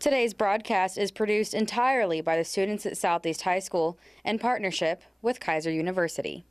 Today's broadcast is produced entirely by the students at Southeast High School in partnership with Kaiser University.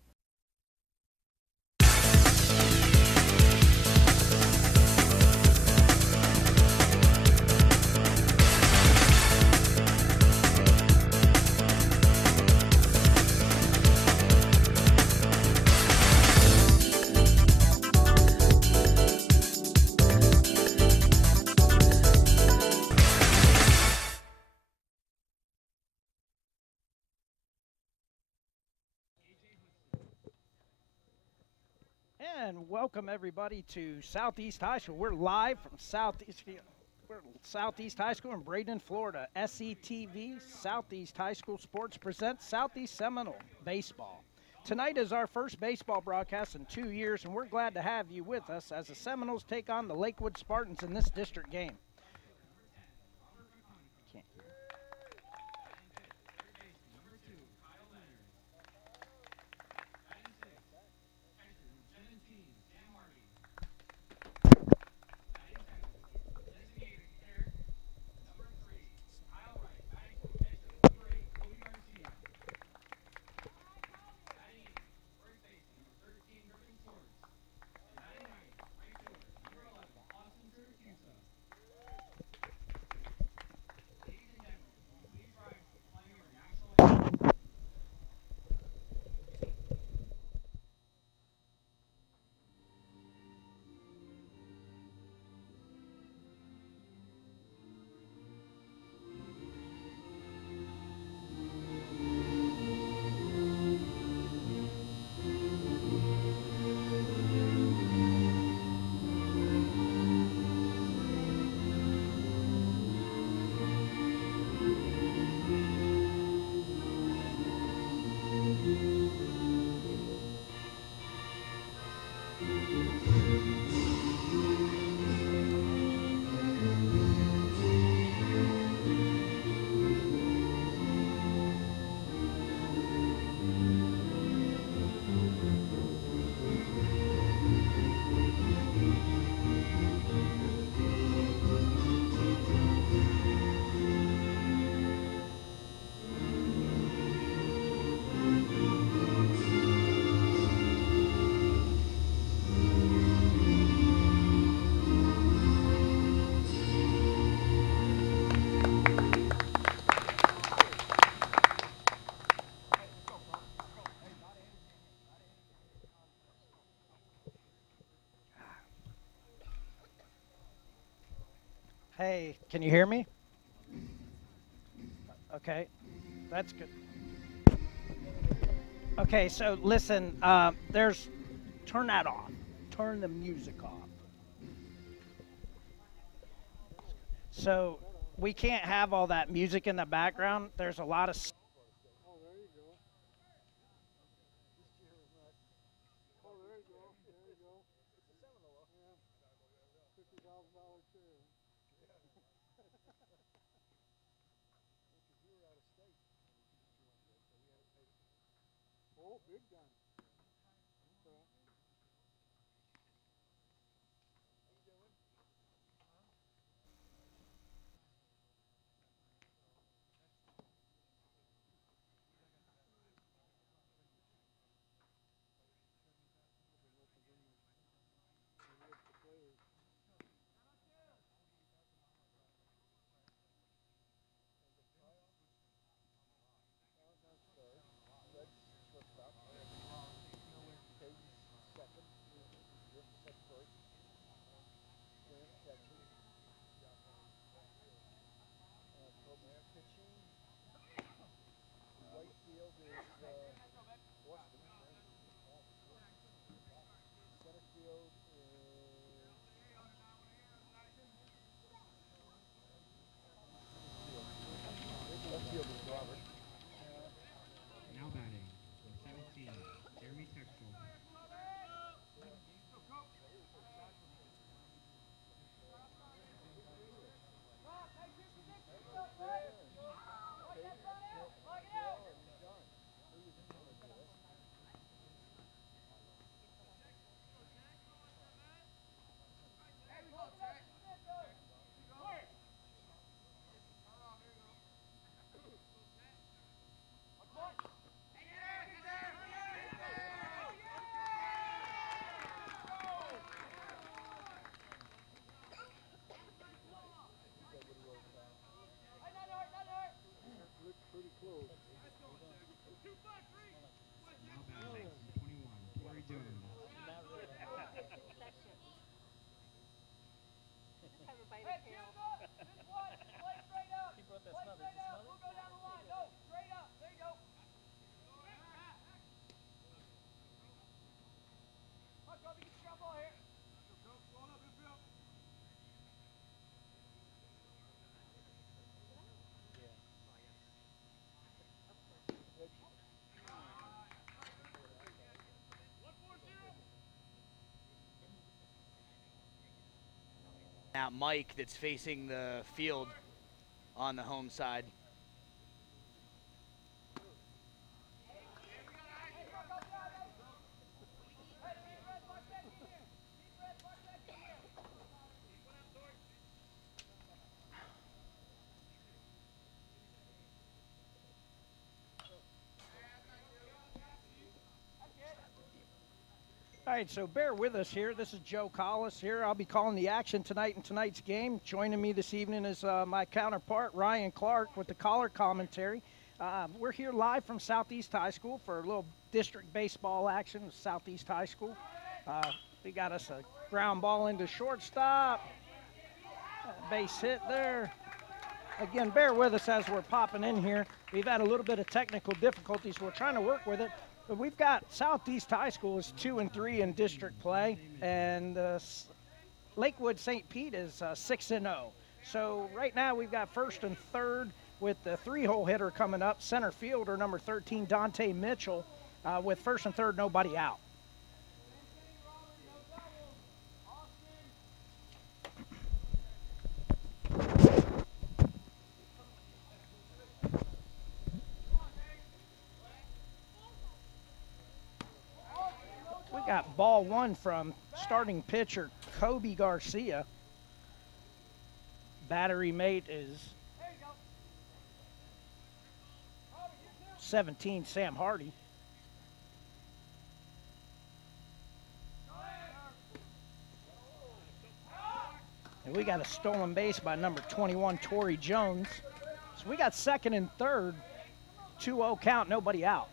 And welcome everybody to Southeast High School. We're live from Southeast High School in Bradenton, Florida. SETV, Southeast High School Sports presents Southeast Seminole Baseball. Tonight is our first baseball broadcast in 2 years, and we're glad to have you with us as the Seminoles take on the Lakewood Spartans in this district game. Hey, can you hear me? Okay, that's good. Okay, so listen, turn that off. Turn the music off. So we can't have all that music in the background. There's a lot of... That mic that's facing the field on the home side. All right, so bear with us here. This is Joe Collis here. I'll be calling the action tonight in tonight's game. Joining me this evening is my counterpart, Ryan Clark, with the color commentary. We're here live from Southeast High School for a little district baseball action with Southeast High School. We got us a ground ball into shortstop. Base hit there. Again, bear with us as we're popping in here. We've had a little bit of technical difficulties. We're trying to work with it. But we've got Southeast High School is 2-3 in district play, and Lakewood St. Pete is 6-0. So right now we've got first and third with the 3-hole hitter coming up, center fielder number 13, Dante Mitchell, with first and third, nobody out. Got ball one from starting pitcher Kobe Garcia. Battery mate is 17, Sam Hardy. And we got a stolen base by number 21, Torrey Jones. So we got second and third, 2-0 count, nobody out.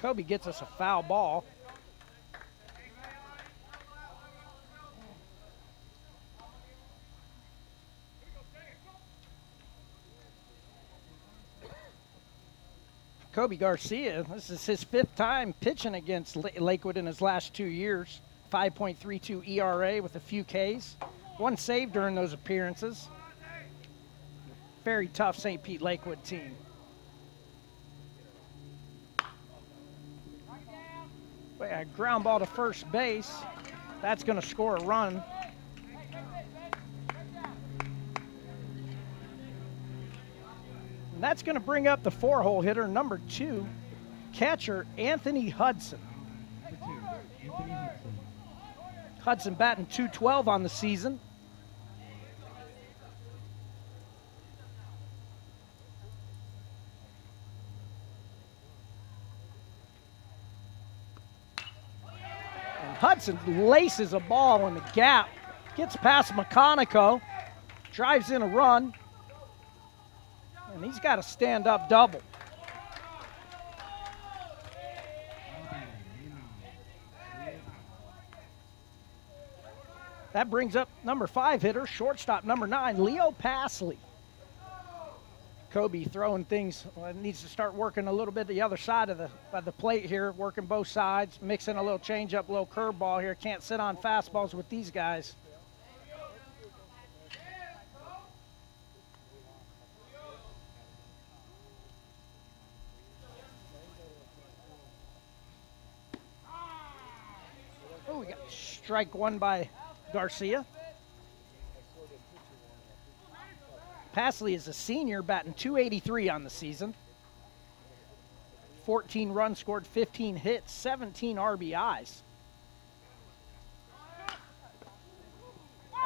Kobe gets us a foul ball. Kobe Garcia, this is his 5th time pitching against Lakewood in his last 2 years. 5.32 ERA with a few Ks. 1 save during those appearances. Very tough St. Pete Lakewood team. A ground ball to first base. That's going to score a run. And that's going to bring up the 4-hole hitter, number 2, catcher Anthony Hudson. Hudson batting .212 on the season. Hudson laces a ball in the gap, gets past McConico, drives in a run, and he's got a stand-up double. That brings up number 5 hitter, shortstop number 9, Leo Pasley. Kobe throwing things, needs to start working a little bit the other side of the plate here, working both sides, mixing a little changeup, a little curveball here. Can't sit on fastballs with these guys. Oh, we got strike 1 by Garcia. Pasley is a senior, batting .283 on the season. 14 runs scored, 15 hits, 17 RBIs.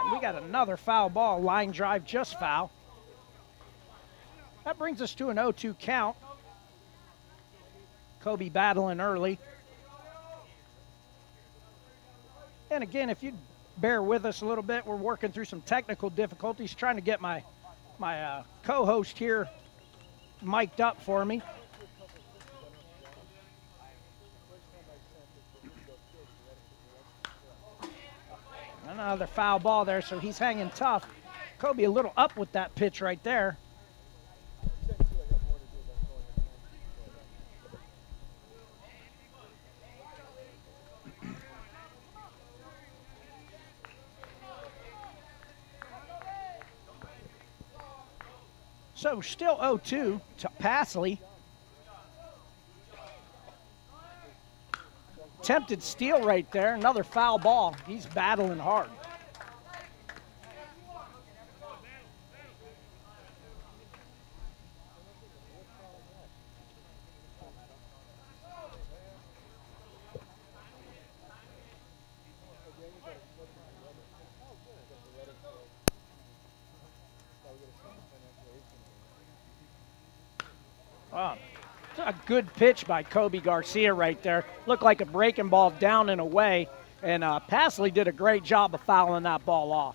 And we got another foul ball, line drive, just foul. That brings us to an 0-2 count. Kobe battling early. And again, if you'd bear with us a little bit, we're working through some technical difficulties, trying to get my co-host here mic'd up for me. Another foul ball there, so he's hanging tough. Kobe a little up with that pitch right there. So still 0-2 to Passley. Attempted steal right there, another foul ball. He's battling hard. Oh, a good pitch by Kobe Garcia right there. Looked like a breaking ball down and away, and Passley did a great job of fouling that ball off.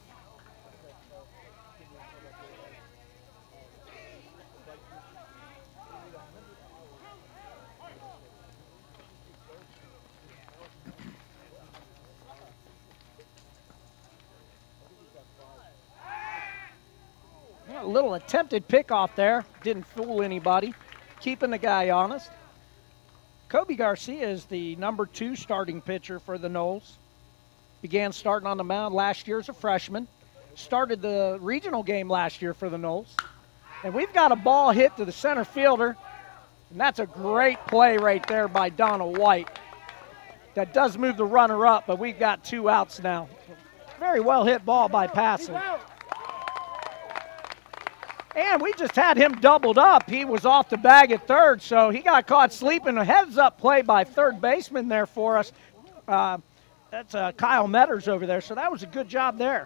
A little attempted pickoff there. Didn't fool anybody. Keeping the guy honest. Kobe Garcia is the number 2 starting pitcher for the Noles. Began starting on the mound last year as a freshman. Started the regional game last year for the Noles. And we've got a ball hit to the center fielder. And that's a great play right there by Donald White. That does move the runner up, but we've got 2 outs now. Very well hit ball by Passley. And we just had him doubled up. He was off the bag at third, so he got caught sleeping. A heads-up play by third baseman there for us. That's Kyle Metters over there, so that was a good job there.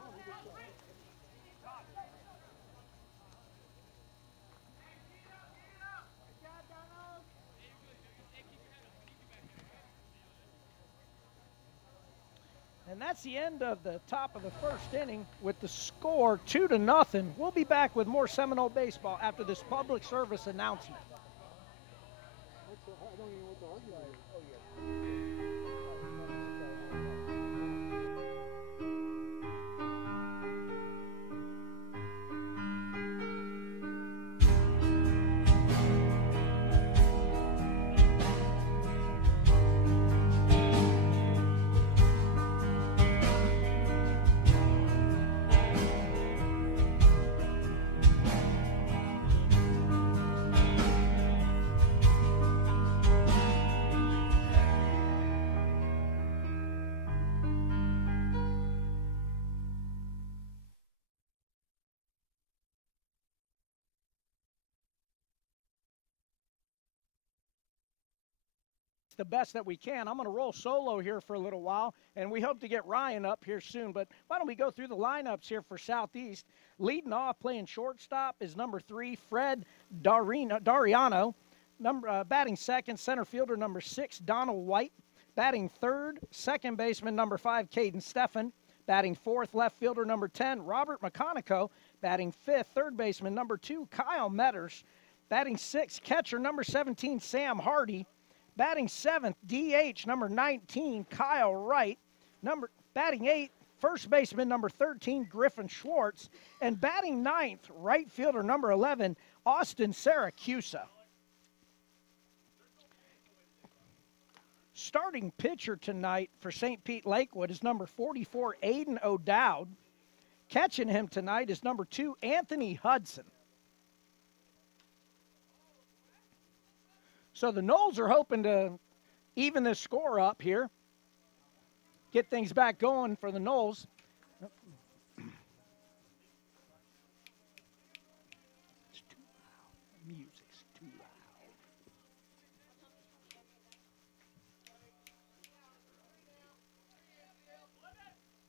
And that's the end of the top of the first inning with the score 2-0. We'll be back with more Seminole baseball after this public service announcement. The best that we can. I'm going to roll solo here for a little while, and we hope to get Ryan up here soon. But why don't we go through the lineups here for Southeast? Leading off, playing shortstop, is number 3, Fred Dariano. Batting second, center fielder, number 6, Donald White. Batting third, second baseman, number 5, Caden Steffen. Batting fourth, left fielder, number 10, Robert McConico. Batting fifth, third baseman, number 2, Kyle Metters. Batting sixth, catcher, number 17, Sam Hardy. Batting seventh, DH, number 19, Kyle Wright. Batting eighth, first baseman, number 13, Griffin Schwartz. And batting ninth, right fielder, number 11, Austin Saracusa. Starting pitcher tonight for St. Pete Lakewood is number 44, Aiden O'Dowd. Catching him tonight is number 2, Anthony Hudson. So the Noles are hoping to even this score up here, get things back going for the Noles. It's too loud. The music's too loud.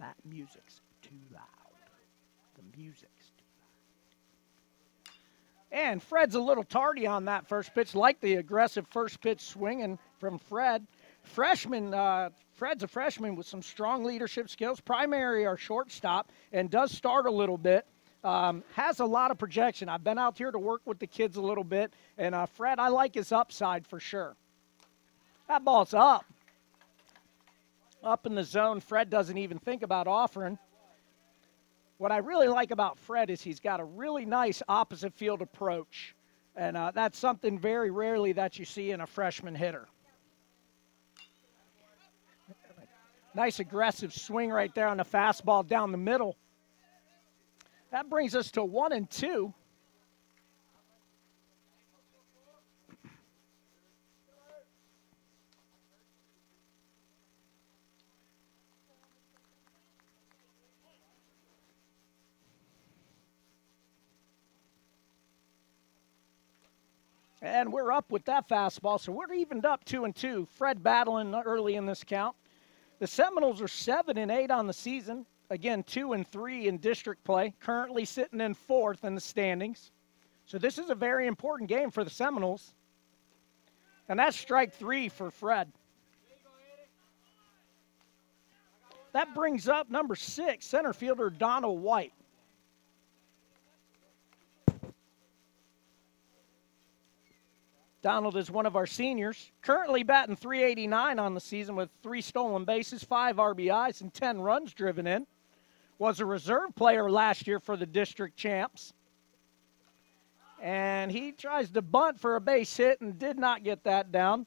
That music's too loud. The music's too loud. And Fred's a little tardy on that first pitch, like the aggressive first pitch swinging from Fred. Fred's a freshman with some strong leadership skills, primary or shortstop, and does start a little bit. Has a lot of projection. I've been out here to work with the kids a little bit, and Fred, I like his upside for sure. That ball's up. Up in the zone, Fred doesn't even think about offering. What I really like about Fred is he's got a really nice opposite field approach, and that's something very rarely that you see in a freshman hitter. Nice aggressive swing right there on the fastball down the middle. That brings us to 1-2. And we're up with that fastball, so we're evened up 2-2. Fred battling early in this count. The Seminoles are 7-8 on the season. Again, 2-3 in district play. Currently sitting in 4th in the standings. So this is a very important game for the Seminoles. And that's strike 3 for Fred. That brings up number 6, center fielder Donald White. Donald is one of our seniors, currently batting .389 on the season with 3 stolen bases, 5 RBIs, and 10 runs driven in. Was a reserve player last year for the district champs. And he tries to bunt for a base hit and did not get that down.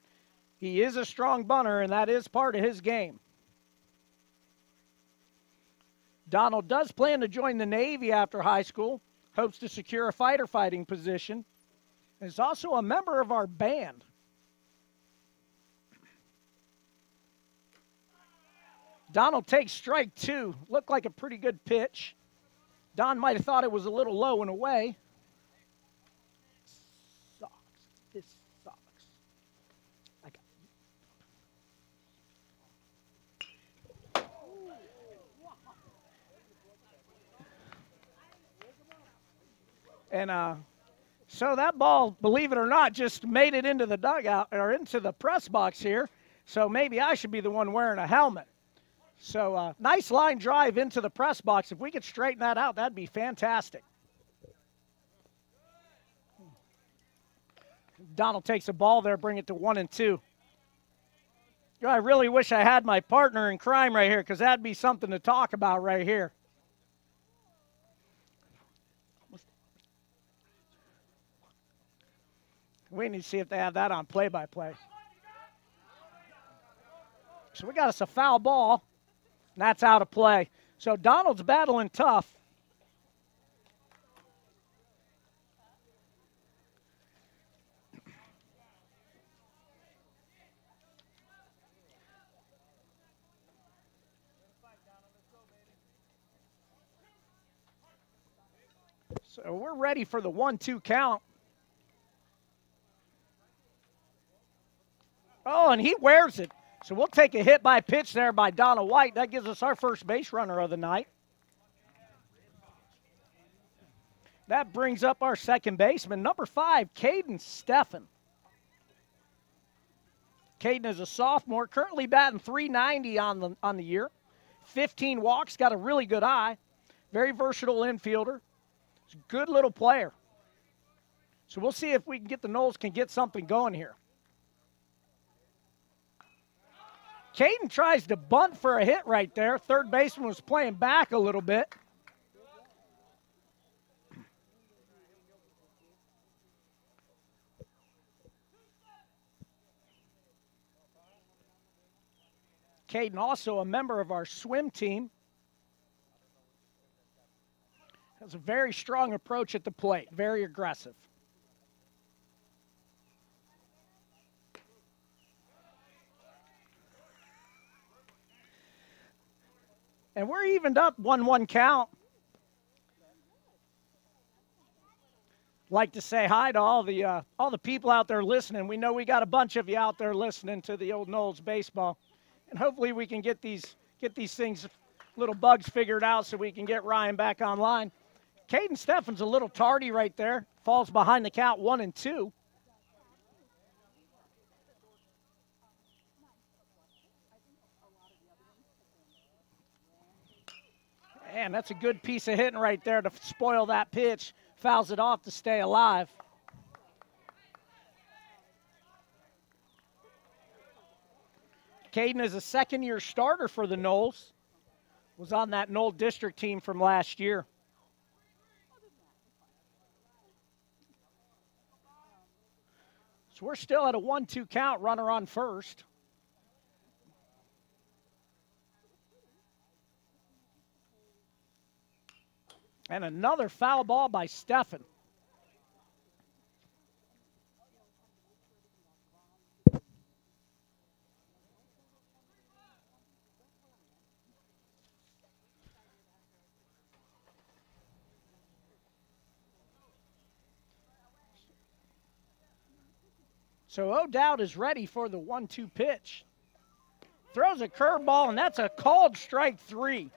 He is a strong bunter, and that is part of his game. Donald does plan to join the Navy after high school, hopes to secure a fighter fighting position. Is also a member of our band. Donald takes strike 2. Looked like a pretty good pitch. Don might have thought it was a little low and away. Sucks. This sucks. And so that ball, believe it or not, just made it into the dugout or into the press box here. So maybe I should be the one wearing a helmet. So nice line drive into the press box. If we could straighten that out, that'd be fantastic. Donald takes a ball there, bring it to 1-2. I really wish I had my partner in crime right here, because that'd be something to talk about right here. We need to see if they have that on play-by-play. So we got us a foul ball, and that's out of play. So Donald's battling tough. So we're ready for the 1-2 count. Oh, and he wears it. So we'll take a hit by pitch there by Donald White. That gives us our first base runner of the night. That brings up our second baseman, number 5, Caden Steffen. Caden is a sophomore, currently batting .390 on the year. 15 walks, got a really good eye. Very versatile infielder. He's a good little player. So we'll see if we can get the Noles can get something going here. Caden tries to bunt for a hit right there. Third baseman was playing back a little bit. Caden also a member of our swim team. Has a very strong approach at the plate, very aggressive. And we're evened up 1-1 count. Like to say hi to all the people out there listening. We know we got a bunch of you out there listening to the old Noles baseball. And hopefully we can get these things, little bugs figured out so we can get Ryan back online. Caden Steffen's a little tardy right there. Falls behind the count 1-2. Man, that's a good piece of hitting right there to spoil that pitch. Fouls it off to stay alive. Caden is a second-year starter for the Noles. Was on that Knoll district team from last year. So we're still at a 1-2 count, runner on first. And another foul ball by Steffen. So O'Dowd is ready for the 1-2 pitch. Throws a curveball, and that's a called strike 3.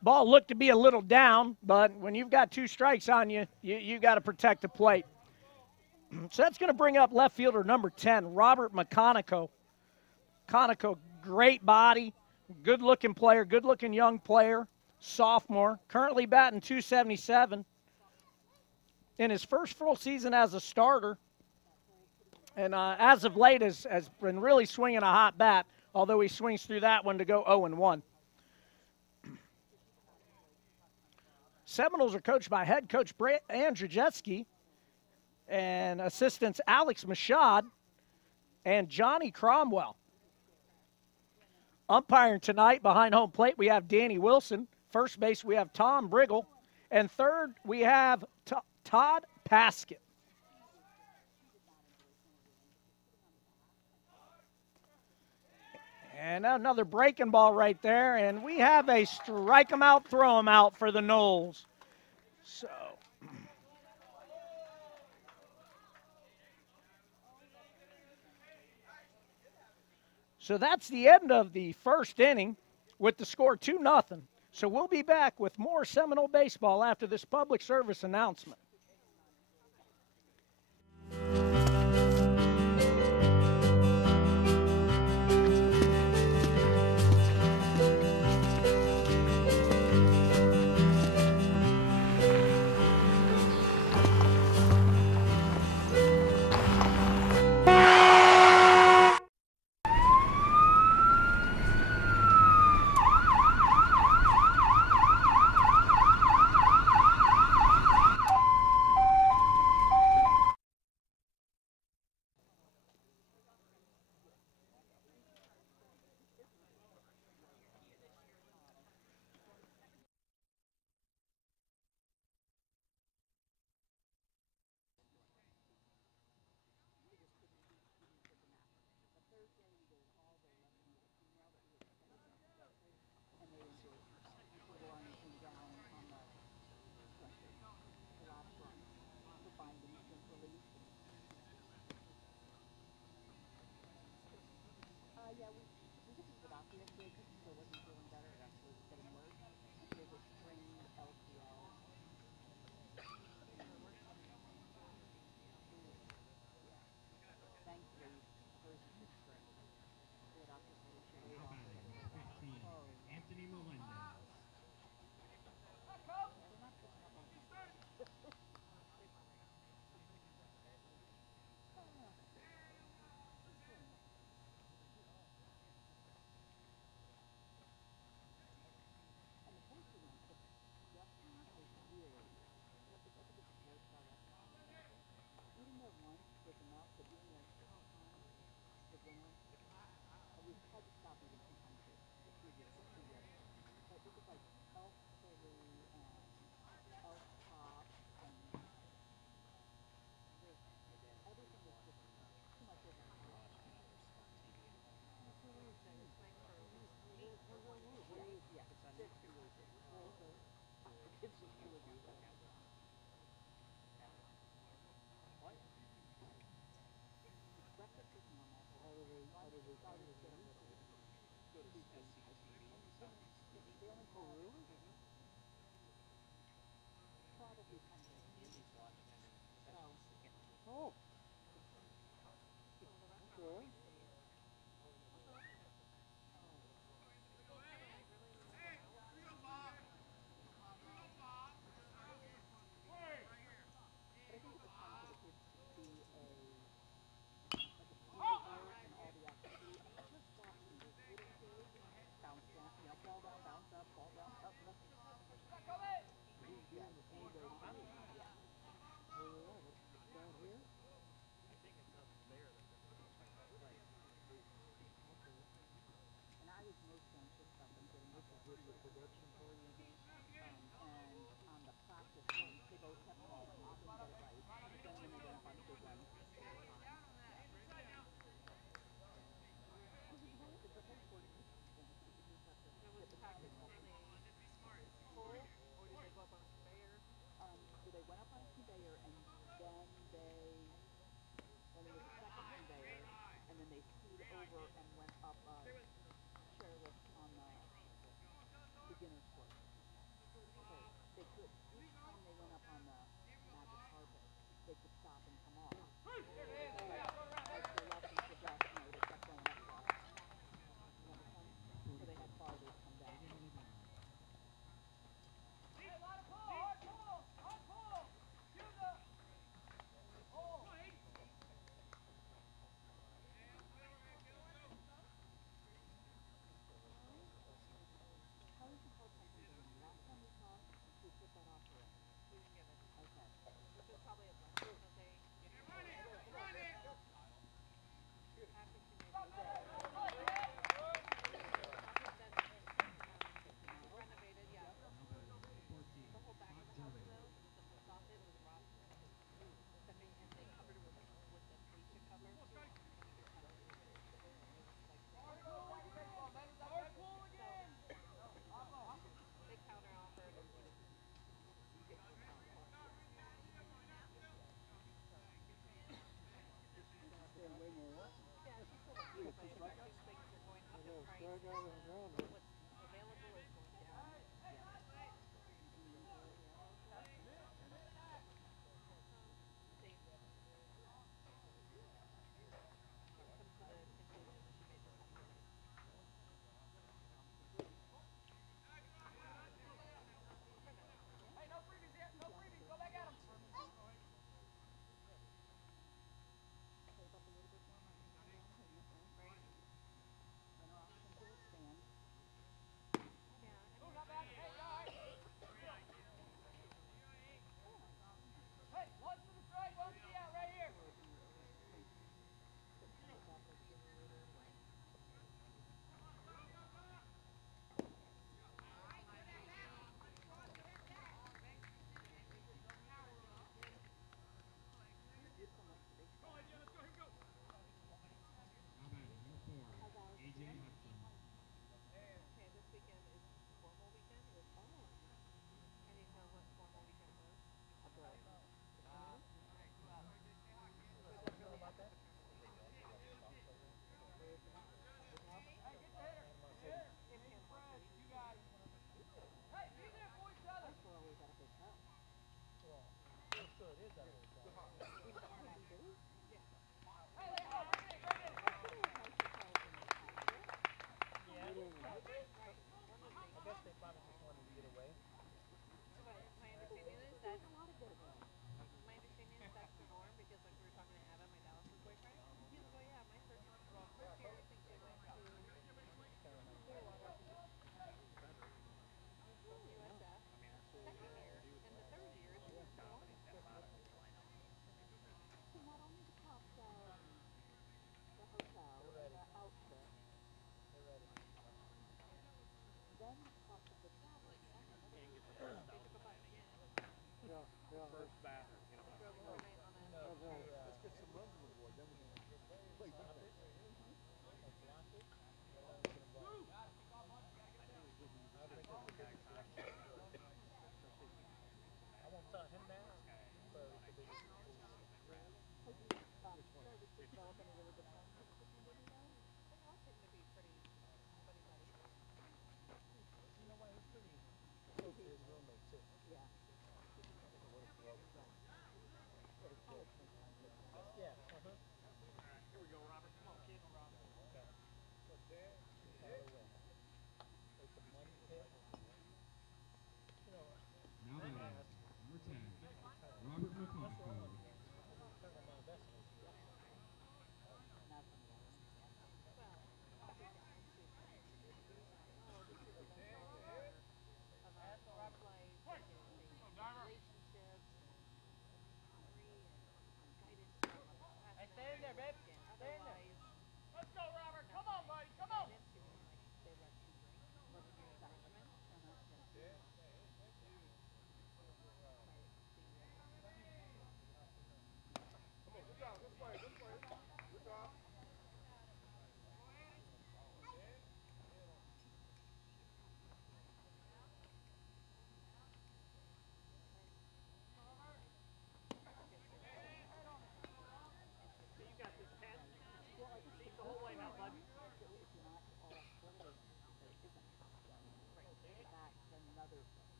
Ball looked to be a little down, but when you've got 2 strikes on you, you got to protect the plate. So that's going to bring up left fielder number 10, Robert McConico. McConico, great body, good-looking player, good-looking young player, sophomore, currently batting .277. In his first full season as a starter, and as of late has been really swinging a hot bat, although he swings through that one to go 0-1. Seminoles are coached by head coach Brant Andrzejewski and assistants Alex Machad and Johnny Cromwell. Umpiring tonight behind home plate, we have Danny Wilson. First base, we have Tom Briggle. And third, we have Todd Paskett. And another breaking ball right there, and we have a strike 'em out, throw 'em out for the Noles. So that's the end of the first inning with the score 2-0. So we'll be back with more Seminole baseball after this public service announcement. Okay, I'm good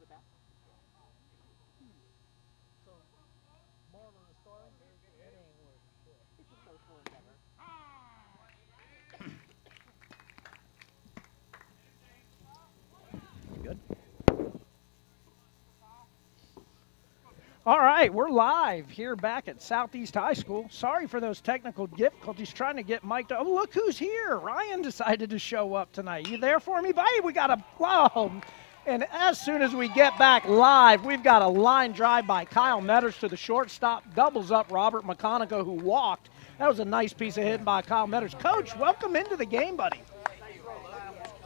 with that. All right, we're live here back at Southeast High School. Sorry for those technical difficulties trying to get mic'd up. Oh, look who's here. Ryan decided to show up tonight. You there for me, buddy? We got a wow. And as soon as we get back live, we've got a line drive by Kyle Metters to the shortstop. Doubles up Robert McConico, who walked. That was a nice piece of hitting by Kyle Metters. Coach, welcome into the game, buddy.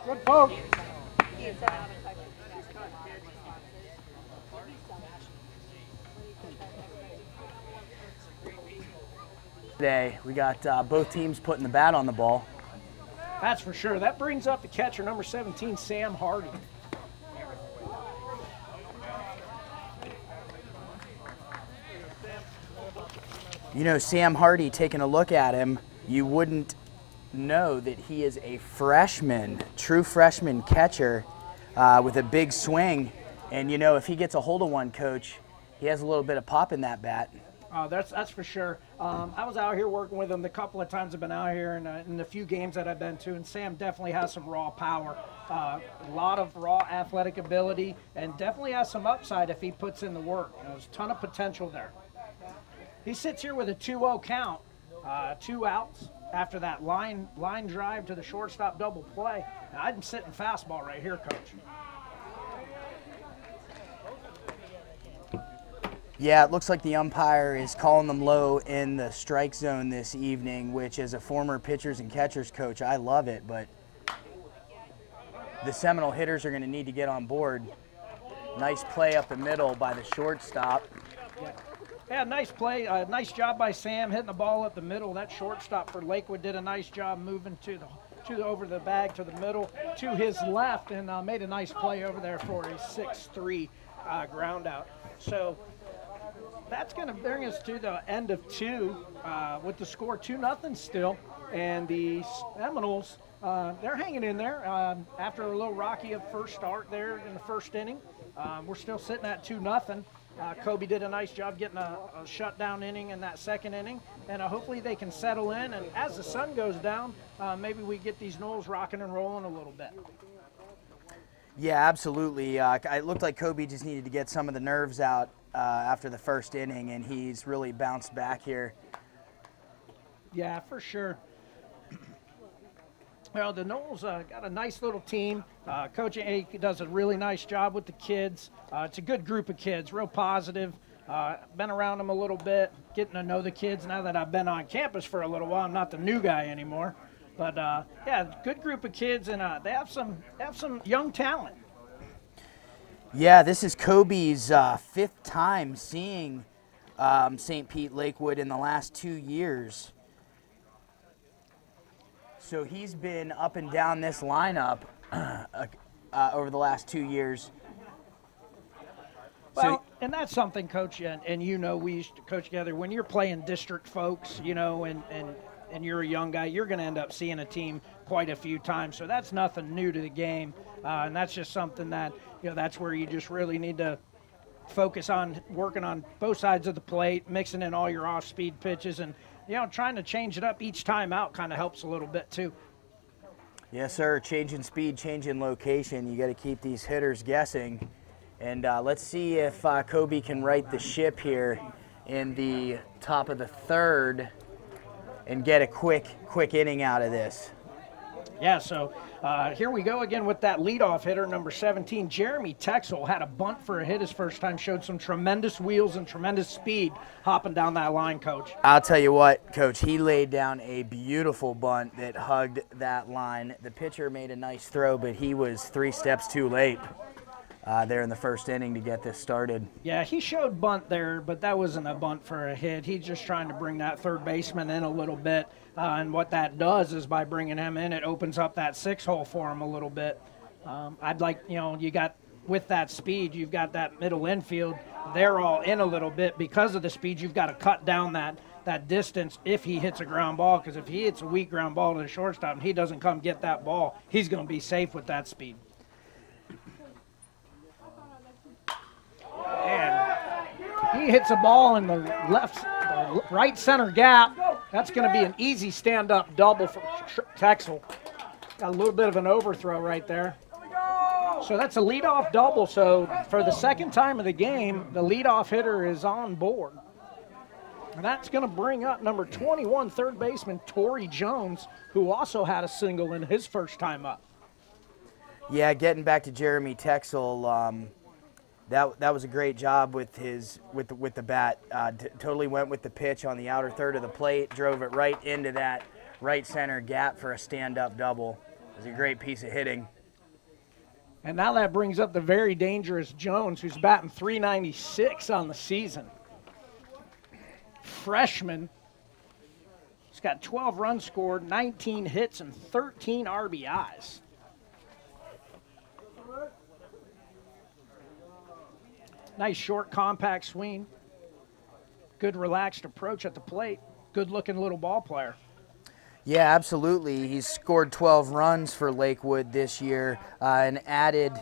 Good poke. Today, we got both teams putting the bat on the ball. That's for sure. That brings up the catcher, number 17, Sam Hardy. You know, Sam Hardy, taking a look at him, you wouldn't know that he is a freshman, true freshman catcher with a big swing. And, you know, if he gets a hold of one, Coach, he has a little bit of pop in that bat. That's for sure. I was out here working with him the couple of times I've been out here and in the few games that I've been to, and Sam definitely has some raw power, a lot of raw athletic ability, and definitely has some upside if he puts in the work. You know, there's a ton of potential there. He sits here with a 2-0 count, 2 outs after that line drive to the shortstop double play. And I'm sitting fastball right here, Coach. Yeah, it looks like the umpire is calling them low in the strike zone this evening, which as a former pitchers and catchers coach, I love it, but the Seminole hitters are going to need to get on board. Nice play up the middle by the shortstop. Yeah, nice play. Nice job by Sam hitting the ball up the middle. That shortstop for Lakewood did a nice job moving over the bag to the middle to his left and made a nice play over there for a 6-3 ground out. So that's going to bring us to the end of 2 with the score 2-0 still. And the Seminoles, they're hanging in there after a little rocky of first start there in the first inning. We're still sitting at 2-0. Kobe did a nice job getting a shutdown inning in that second inning. And hopefully they can settle in. And as the sun goes down, maybe we get these Noles rocking and rolling a little bit. Yeah, absolutely. It looked like Kobe just needed to get some of the nerves out after the first inning, and he's really bounced back here. Yeah, for sure. Well, the Noles got a nice little team. Coach A does a really nice job with the kids. It's a good group of kids, real positive. Been around them a little bit, getting to know the kids now that I've been on campus for a little while. I'm not the new guy anymore. But, yeah, good group of kids, and they have some young talent. Yeah, this is Kobe's 5th time seeing St. Pete Lakewood in the last 2 years. So he's been up and down this lineup over the last 2 years. Well, and that's something, Coach, and you know we used to coach together. When you're playing district folks, you know, and you're a young guy, you're going to end up seeing a team quite a few times. So that's nothing new to the game, and that's just something that, you know, that's where you just really need to focus on working on both sides of the plate, mixing in all your off-speed pitches, and, you know, trying to change it up each time out kind of helps a little bit too. Yes, sir. Changing speed, changing location. You got to keep these hitters guessing. And let's see if Kobe can right the ship here in the top of the 3rd and get a quick inning out of this. Yeah, so here we go again with that leadoff hitter, number 17, Jeremy Texel. Had a bunt for a hit his first time, showed some tremendous wheels and tremendous speed hopping down that line, Coach. I'll tell you what, Coach, he laid down a beautiful bunt that hugged that line. The pitcher made a nice throw, but he was 3 steps too late there in the first inning to get this started. Yeah, he showed bunt there, but that wasn't a bunt for a hit. He's just trying to bring that third baseman in a little bit. And what that does is by bringing him in, it opens up that 6-hole for him a little bit. I'd like, you know, you got, with that speed, you've got that middle infield. They're all in a little bit. Because of the speed, you've got to cut down that distance if he hits a ground ball, because if he hits a weak ground ball to the shortstop and he doesn't come get that ball, he's going to be safe with that speed. And he hits a ball in the right center gap. That's going to be an easy stand-up double for Texel. Got a little bit of an overthrow right there. So that's a leadoff double. So for the second time of the game, the leadoff hitter is on board. And that's going to bring up number 21, third baseman Torrey Jones, who also had a single in his first time up. Yeah, getting back to Jeremy Texel, that was a great job with the bat. Totally went with the pitch on the outer third of the plate, drove it right into that right center gap for a stand-up double. It was a great piece of hitting. And now that brings up the very dangerous Jones, who's batting .396 on the season. Freshman. He's got 12 runs scored, 19 hits, and 13 RBIs. Nice short, compact swing. Good relaxed approach at the plate. Good-looking little ball player. Yeah, absolutely. He's scored 12 runs for Lakewood this year and added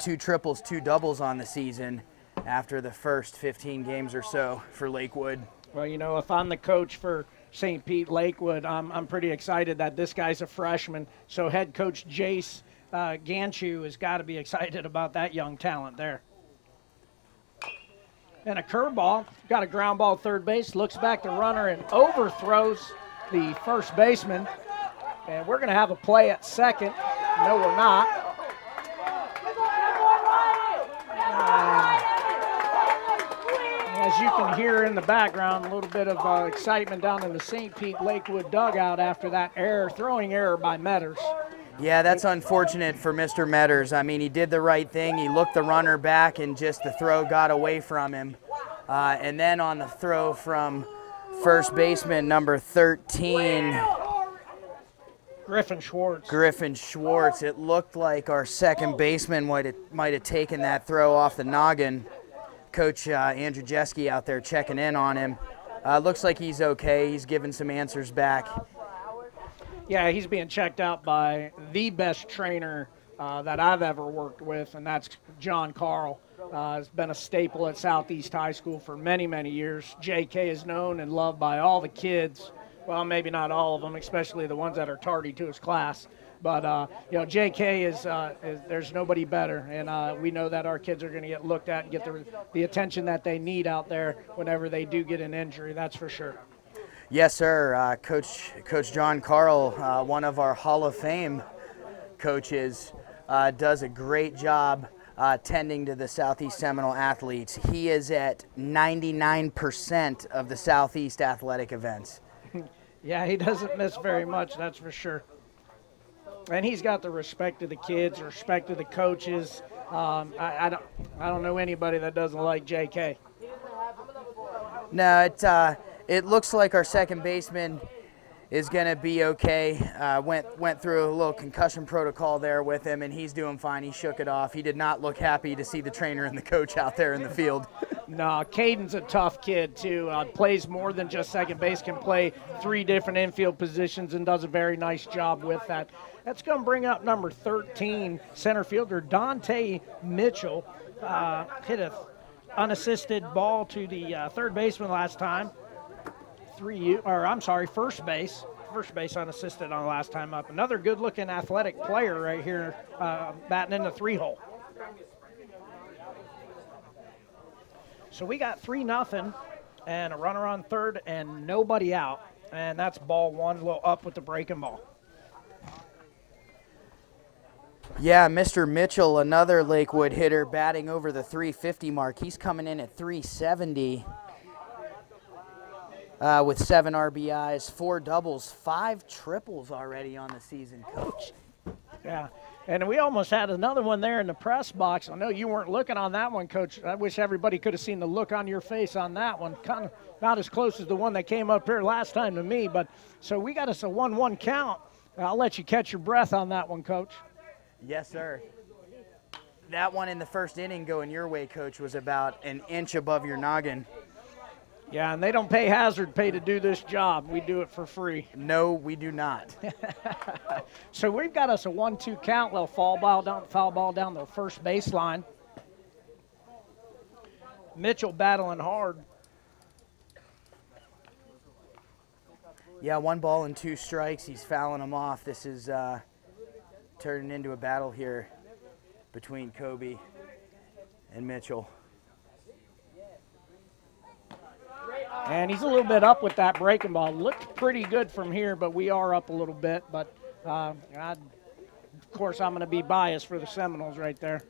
2 triples, 2 doubles on the season after the first 15 games or so for Lakewood. Well, you know, if I'm the coach for St. Pete Lakewood, I'm pretty excited that this guy's a freshman. So head coach Jace Ganchu has got to be excited about that young talent there. And a curveball, got a ground ball third base, looks back the runner and overthrows the first baseman. And we're going to have a play at second. No, we're not. As you can hear in the background, a little bit of excitement down in the St. Pete Lakewood dugout after that throwing error by Metters. Yeah, that's unfortunate for Mr. Metters. I mean, he did the right thing. He looked the runner back and just the throw got away from him. And then on the throw from first baseman number 13, Griffin Schwartz, it looked like our second baseman might have taken that throw off the noggin. Coach Andrew Jeske out there checking in on him. Looks like he's okay. He's given some answers back. Yeah, he's being checked out by the best trainer that I've ever worked with, and that's John Carl. Has been a staple at Southeast High School for many, many years. JK is known and loved by all the kids. Well, maybe not all of them, especially the ones that are tardy to his class. But, you know, JK is there's nobody better, and we know that our kids are going to get looked at and get the attention that they need out there whenever they do get an injury, that's for sure. Yes, sir. Coach John Carl, one of our Hall of Fame coaches, does a great job tending to the Southeast Seminole athletes. He is at 99% of the Southeast athletic events. Yeah, he doesn't miss very much, that's for sure. And he's got the respect of the kids, respect of the coaches. I don't know anybody that doesn't like JK. No, it looks like our second baseman is going to be okay. Went through a little concussion protocol there with him, and he's doing fine. He shook it off. He did not look happy to see the trainer and the coach out there in the field. No, Caden's a tough kid, too. Plays more than just second base, can play 3 different infield positions and does a very nice job with that. That's going to bring up number 13, center fielder Dante Mitchell. Hit an unassisted ball to the third baseman last time. First base. First base unassisted on the last time up. Another good-looking athletic player right here batting in the 3-hole. So we got 3-0 and a runner on third and nobody out. And that's ball 1, a little up with the breaking ball. Yeah, Mr. Mitchell, another Lakewood hitter, batting over the 350 mark. He's coming in at 370 with 7 RBIs, 4 doubles, 5 triples already on the season, Coach. Yeah, and we almost had another one there in the press box. I know you weren't looking on that one, Coach. I wish everybody could have seen the look on your face on that one. Kind of not as close as the one that came up here last time to me, but so we got us a 1-1 count. I'll let you catch your breath on that one, Coach. Yes, sir. That one in the first inning going your way, Coach, was about an inch above your noggin. Yeah, and they don't pay hazard pay to do this job. We do it for free. No, we do not. So we've got us a 1-2 count. Little foul ball down the first baseline. Mitchell battling hard. Yeah, 1 ball and 2 strikes. He's fouling them off. This is turning into a battle here between Kobe and Mitchell. And he's a little bit up with that breaking ball. Looked pretty good from here, but we are up a little bit. But, of course, I'm going to be biased for the Seminoles right there.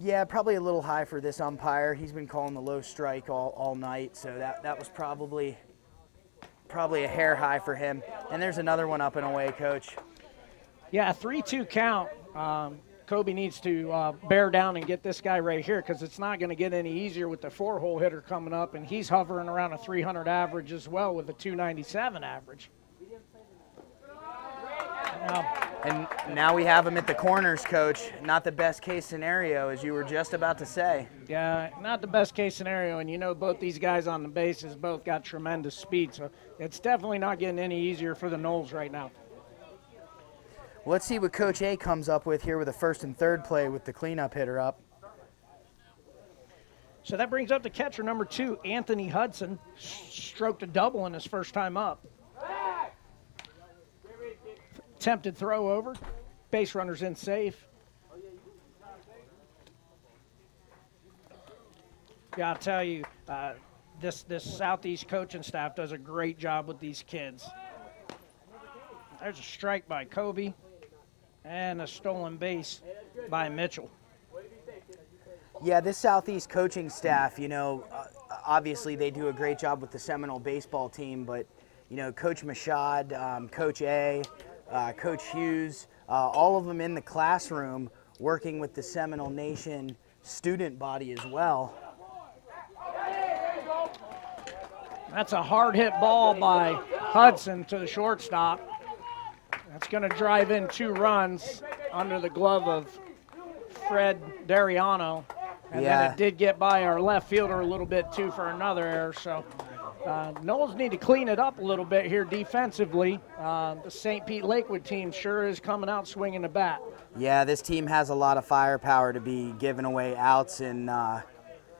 Yeah, probably a little high for this umpire. He's been calling the low strike all night, so that was probably a hair high for him. And there's another one up and away, Coach. Yeah, 3-2 count. Kobe needs to bear down and get this guy right here because it's not going to get any easier with the 4-hole hitter coming up, and he's hovering around a 300 average as well with a 297 average. And now we have him at the corners, Coach. Not the best case scenario, as you were just about to say. Yeah, not the best case scenario, and you know both these guys on the bases both got tremendous speed, so it's definitely not getting any easier for the Noles right now. Let's see what Coach A comes up with here with a first and third play with the cleanup hitter up. So that brings up the catcher number 2, Anthony Hudson. Stroked a double in his first time up. Attempted throw over. Base runner's in safe. Yeah, I'll tell you, this Southeast coaching staff does a great job with these kids. There's a strike by Kobe. And a stolen base by Mitchell. Yeah, this Southeast coaching staff, you know, obviously they do a great job with the Seminole baseball team, but, you know, Coach Mashad, Coach A, Coach Hughes, all of them in the classroom working with the Seminole Nation student body as well. That's a hard hit ball by Hudson to the shortstop. That's going to drive in 2 runs under the glove of Fred Dariano. And then it did get by our left fielder a little bit, too, for another error. So Noles need to clean it up a little bit here defensively. The St. Pete Lakewood team sure is coming out swinging the bat. Yeah, this team has a lot of firepower to be giving away outs and,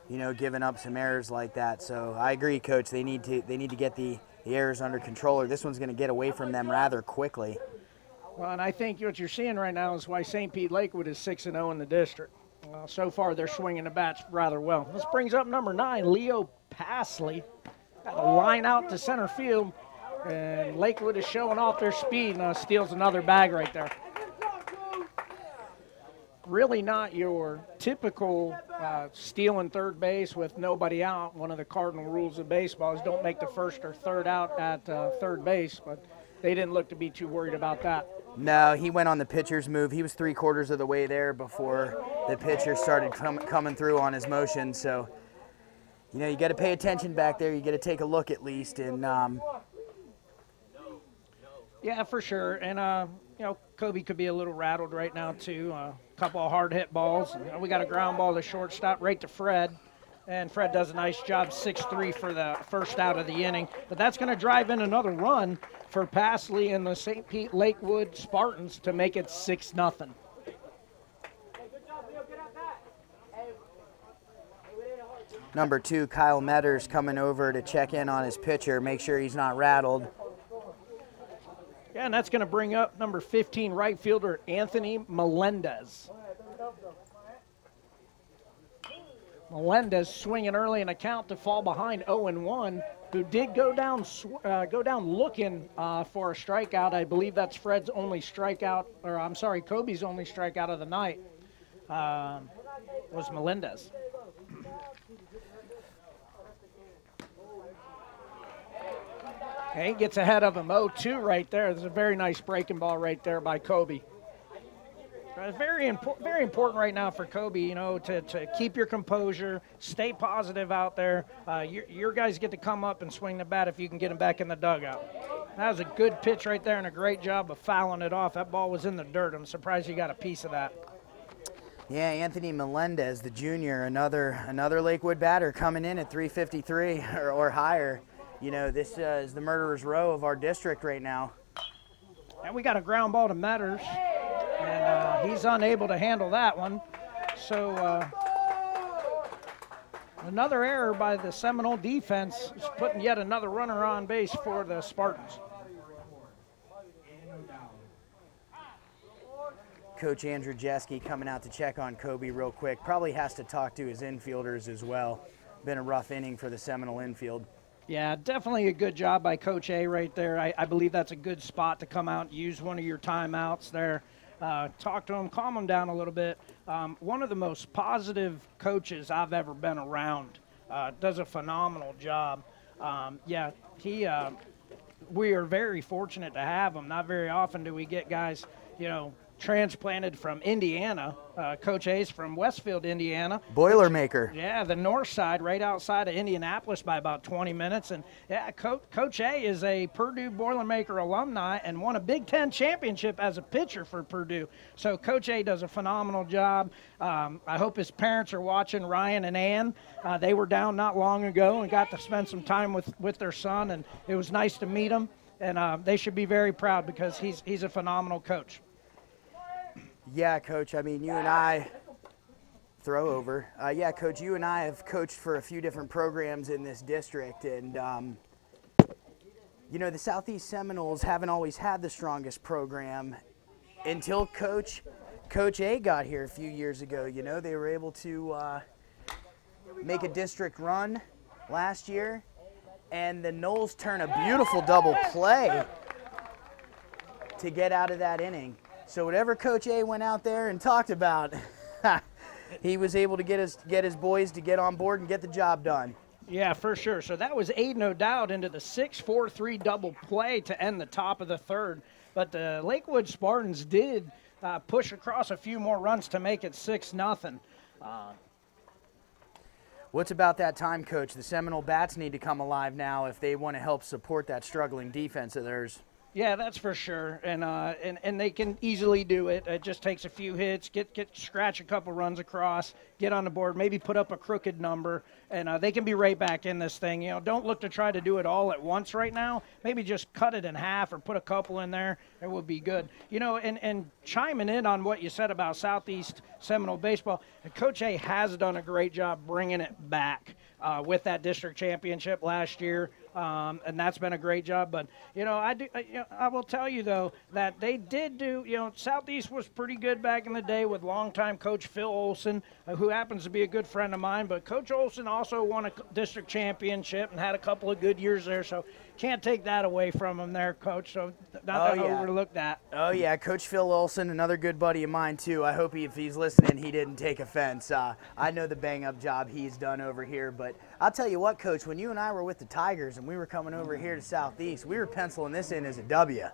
you know, giving up some errors like that. So I agree, Coach. They need to get the errors under control, or this one's going to get away from them rather quickly. Well, and I think what you're seeing right now is why St. Pete Lakewood is 6-0 in the district. So far, they're swinging the bats rather well. This brings up number 9, Leo Pasley. Got a line out to center field, and Lakewood is showing off their speed and steals another bag right there. Really not your typical stealing third base with nobody out. One of the cardinal rules of baseball is don't make the first or third out at third base, but they didn't look to be too worried about that. No, he went on the pitcher's move. He was 3/4 of the way there before the pitcher started coming through on his motion. So, you know, you got to pay attention back there. You got to take a look at least. And yeah, for sure. And you know, Kobe could be a little rattled right now too. A couple of hard hit balls. We got a ground ball to shortstop right to Fred. And Fred does a nice job, 6-3 for the first out of the inning. But that's going to drive in another run for Pasley and the St. Pete Lakewood Spartans to make it 6-0. Number 2, Kyle Metters, coming over to check in on his pitcher, make sure he's not rattled. Yeah, and that's going to bring up number 15 right fielder Anthony Melendez. Melendez swinging early in a count to fall behind 0-1, who did go down looking for a strikeout. I believe that's Fred's only strikeout, or I'm sorry, Kobe's only strikeout of the night was Melendez. Okay, gets ahead of him 0-2 right there. There's a very nice breaking ball right there by Kobe. Very important right now for Kobe, you know, to keep your composure, stay positive out there. Your guys get to come up and swing the bat if you can get them back in the dugout. That was a good pitch right there and a great job of fouling it off. That ball was in the dirt. I'm surprised you got a piece of that. Yeah, Anthony Melendez, the junior, another Lakewood batter coming in at 353 or higher. You know, this is the murderer's row of our district right now. And we got a ground ball to Matters. And he's unable to handle that one. So another error by the Seminole defense is putting yet another runner on base for the Spartans. Coach Andrew Jeske coming out to check on Kobe real quick. Probably has to talk to his infielders as well. Been a rough inning for the Seminole infield. Yeah, definitely a good job by Coach A right there. I believe that's a good spot to come out and use one of your timeouts there. Talk to him, calm him down a little bit. One of the most positive coaches I've ever been around. Does a phenomenal job. We are very fortunate to have him. Not very often do we get guys, transplanted from Indiana. Coach A's from Westfield, Indiana. Boilermaker. Yeah, the north side, right outside of Indianapolis by about 20 minutes. And, yeah, Coach A is a Purdue Boilermaker alumni and won a Big Ten championship as a pitcher for Purdue. So Coach A does a phenomenal job. I hope his parents are watching, Ryan and Ann. They were down not long ago and got to spend some time with their son, and it was nice to meet them. And they should be very proud because he's a phenomenal coach. Yeah, Coach, I mean, you and I, throw over. Yeah, Coach, you and I have coached for a few different programs in this district, and, the Southeast Seminoles haven't always had the strongest program until Coach A got here a few years ago. They were able to make a district run last year, and the Noles turn a beautiful double play to get out of that inning. So whatever Coach A went out there and talked about, he was able to get his boys to get on board and get the job done. Yeah, for sure. So that was Aiden O'Dowd into the 6-4-3 double play to end the top of the third. But the Lakewood Spartans did push across a few more runs to make it 6-0. What's about that time, Coach? The Seminole Bats need to come alive now if they want to help support that struggling defense of theirs. Yeah, that's for sure, and they can easily do it. It just takes a few hits, scratch a couple runs across, get on the board, maybe put up a crooked number, and they can be right back in this thing. Don't look to try to do it all at once right now. Maybe just cut it in half or put a couple in there. It would be good. And chiming in on what you said about Southeast Seminole baseball, Coach A has done a great job bringing it back with that district championship last year. And that's been a great job. But, I will tell you, though, that they did do, Southeast was pretty good back in the day with longtime Coach Phil Olson, who happens to be a good friend of mine. But Coach Olson also won a district championship and had a couple of good years there. So can't take that away from him there, Coach. So not to overlook that. Oh, yeah, Coach Phil Olson, another good buddy of mine, too. I hope if he's listening, he didn't take offense. I know the bang-up job he's done over here. But I'll tell you what, Coach, when you and I were with the Tigers and we were coming over here to Southeast, we were penciling this in as a W.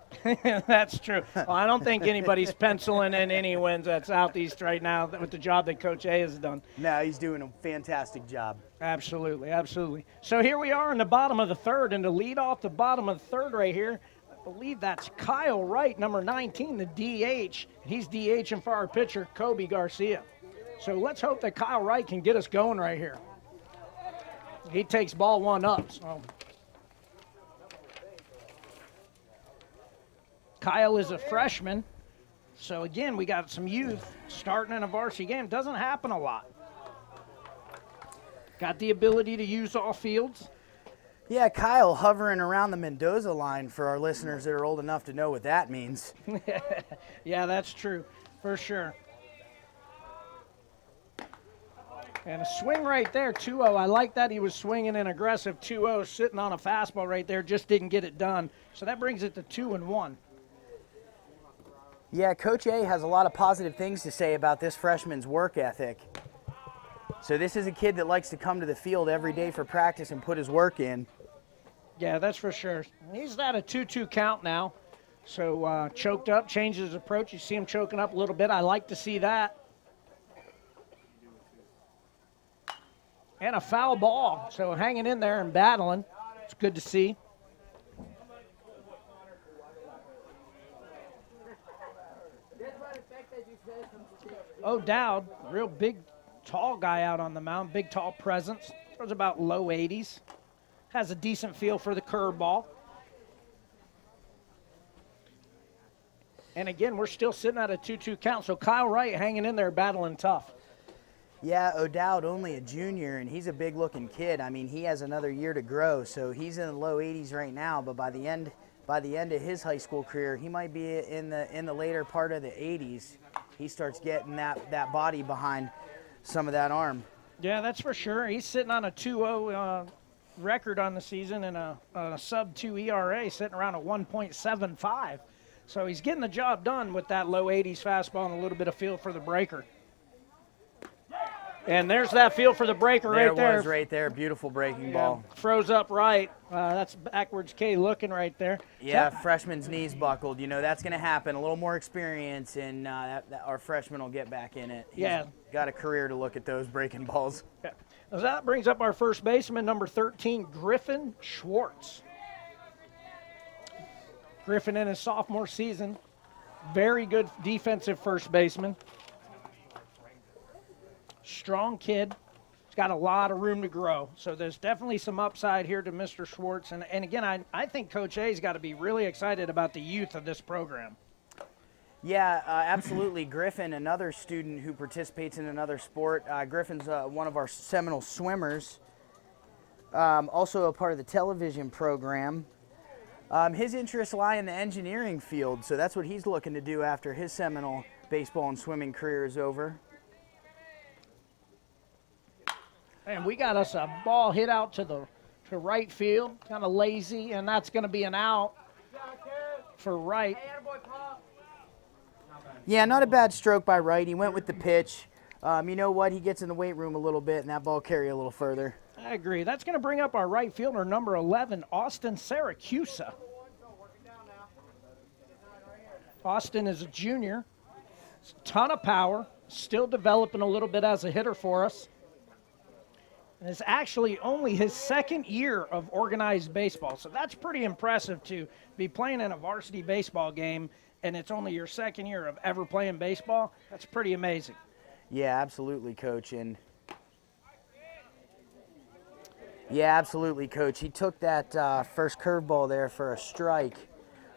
That's true. Well, I don't think anybody's penciling in any wins at Southeast right now with the job that Coach A has done. No, he's doing a fantastic job. Absolutely, absolutely. So here we are in the bottom of the third, and to lead off the bottom of the third right here, I believe that's Kyle Wright, number 19, the DH. He's DHing for our pitcher, Kobe Garcia. So let's hope that Kyle Wright can get us going right here. He takes ball one up. So Kyle is a freshman. So, again, we got some youth starting in a varsity game. Doesn't happen a lot. Got the ability to use all fields. Yeah, Kyle hovering around the Mendoza line for our listeners that are old enough to know what that means. Yeah, that's true, for sure. And a swing right there, 2-0. I like that he was swinging an aggressive 2-0, sitting on a fastball right there, just didn't get it done. So that brings it to 2-1. Yeah, Coach A has a lot of positive things to say about this freshman's work ethic. So this is a kid that likes to come to the field every day for practice and put his work in. Yeah, that's for sure. He's at a 2-2 count now. So choked up, changed his approach. You see him choking up a little bit. I like to see that. And a foul ball. So hanging in there and battling. It's good to see. O'Dowd, real big, tall guy out on the mound. Big, tall presence. Throws about low 80s. Has a decent feel for the curveball. And again, we're still sitting at a 2-2 count. So Kyle Wright hanging in there, battling tough. Yeah, O'Dowd only a junior, and he's a big-looking kid. I mean, he has another year to grow, so he's in the low 80s right now. But by the end of his high school career, he might be in the later part of the 80s. he starts getting that body behind some of that arm. Yeah, that's for sure. He's sitting on a 2-0 record on the season and a sub-2 ERA, sitting around a 1.75. So he's getting the job done with that low 80s fastball and a little bit of feel for the breaker. And there's that feel for the breaker right there. There it was right there. Beautiful breaking ball. Froze up right. That's backwards K looking right there. Yeah, freshman's knees buckled. You know, that's going to happen. A little more experience, and our freshman will get back in it. He's got a career to look at those breaking balls. Yeah. So that brings up our first baseman, number 13, Griffin Schwartz. Griffin in his sophomore season. Very good defensive first baseman. Strong kid. He's got a lot of room to grow. So there's definitely some upside here to Mr. Schwartz. And again, I think Coach A's got to be really excited about the youth of this program. Yeah, absolutely. Griffin, another student who participates in another sport. Griffin's one of our Seminole swimmers. Also a part of the television program. His interests lie in the engineering field, so that's what he's looking to do after his Seminole baseball and swimming career is over. And we got us a ball hit out to right field, kind of lazy, and that's going to be an out for right. Yeah, not a bad stroke by right. He went with the pitch. You know what? He gets in the weight room a little bit, and that ball carry a little further. I agree. That's going to bring up our right fielder, number 11, Austin Syracusa. Austin is a junior. Ton of power. Still developing a little bit as a hitter for us. And it's actually only his second year of organized baseball. So that's pretty impressive to be playing in a varsity baseball game, and it's only your second year of ever playing baseball. That's pretty amazing. Yeah, absolutely, Coach. And yeah, absolutely, Coach. He took that first curveball there for a strike.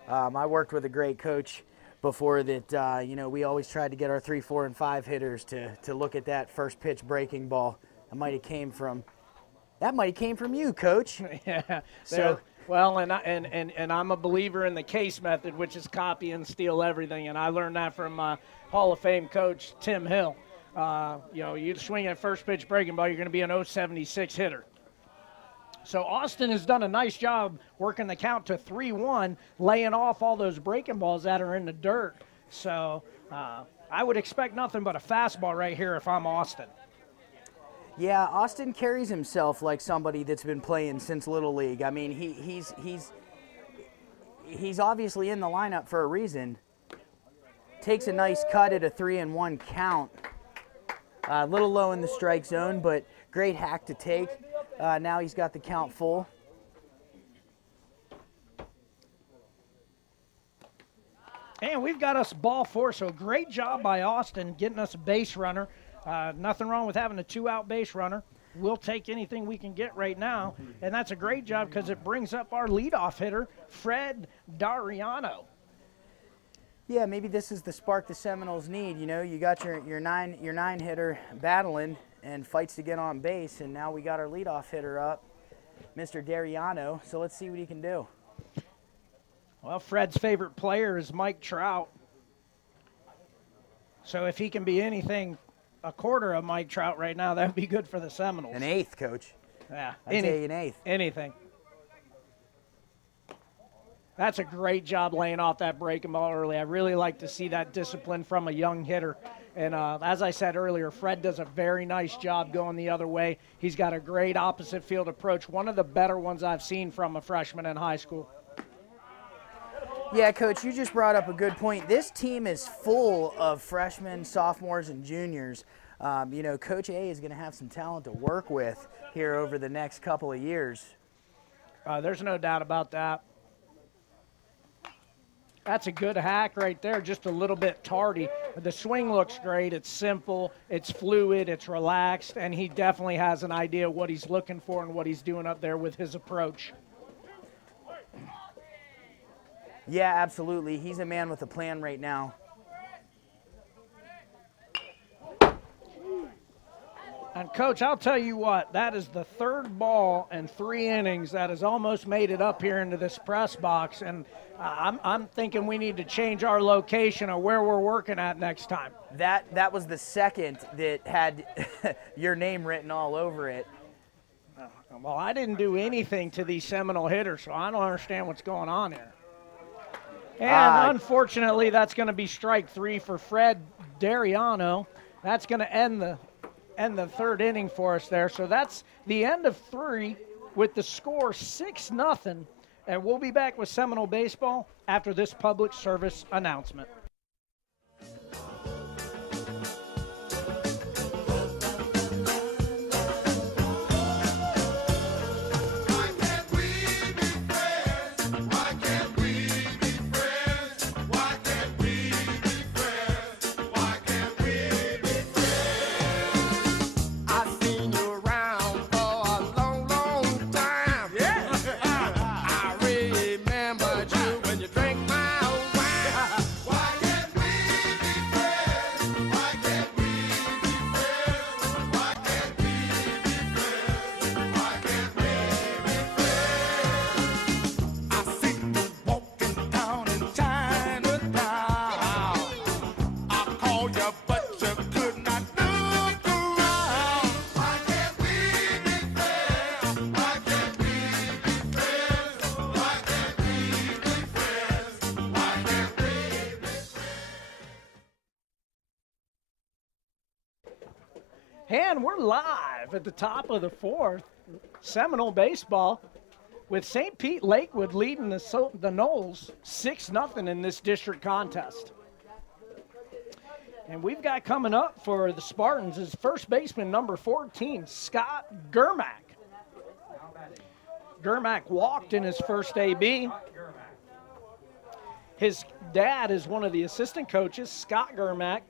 I worked with a great coach before that, you know, we always tried to get our 3, 4, and 5 hitters to look at that first pitch breaking ball. That might have came from you, Coach. Yeah. So well, and I'm a believer in the case method, which is copy and steal everything. And I learned that from Hall of Fame coach Tim Hill. You know, you swing at first pitch breaking ball, you're going to be an 0.76 hitter. So Austin has done a nice job working the count to 3-1, laying off all those breaking balls that are in the dirt. So I would expect nothing but a fastball right here if I'm Austin. Yeah, Austin carries himself like somebody that's been playing since Little League. I mean, he's obviously in the lineup for a reason. Takes a nice cut at a 3-1 count. A little low in the strike zone, but great hack to take. Now he's got the count full. And we've got us ball 4, so great job by Austin getting us a base runner. Nothing wrong with having a 2-out base runner. We'll take anything we can get right now, and that's a great job because it brings up our leadoff hitter, Fred Dariano. Yeah, maybe this is the spark the Seminoles need. You know, you got your nine hitter battling and fights to get on base, and now we got our leadoff hitter up, Mr. Dariano. So let's see what he can do. Well, Fred's favorite player is Mike Trout. So if he can be anything a quarter of Mike Trout right now, that would be good for the Seminoles. An eighth, Coach. Yeah, I'd say an eighth. Anything. That's a great job laying off that breaking ball early. I really like to see that discipline from a young hitter. And as I said earlier, Fred does a very nice job going the other way. He's got a great opposite field approach, one of the better ones I've seen from a freshman in high school. Yeah, Coach, you just brought up a good point. This team is full of freshmen, sophomores, and juniors. You know, Coach A is going to have some talent to work with here over the next couple of years. There's no doubt about that. That's a good hack right there, just a little bit tardy. The swing looks great. It's simple, it's fluid, it's relaxed, and he definitely has an idea what he's looking for and what he's doing up there with his approach. Yeah, absolutely. He's a man with a plan right now. And, Coach, I'll tell you what, that is the third ball in 3 innings that has almost made it up here into this press box. And I'm thinking we need to change our location of where we're working at next time. That was the second that had your name written all over it. Well, I didn't do anything to these Seminole hitters, so I don't understand what's going on here. And unfortunately, that's going to be strike 3 for Fred Dariano. That's going to end the third inning for us there. So that's the end of 3 with the score 6-0. And we'll be back with Seminole baseball after this public service announcement. And we're live at the top of the 4th, Seminole baseball, with St. Pete Lakewood leading the Noles 6-0 in this district contest. And we've got coming up for the Spartans is first baseman number 14, Scott Germack. Germack walked in his first AB. His dad is one of the assistant coaches, Scott Germack.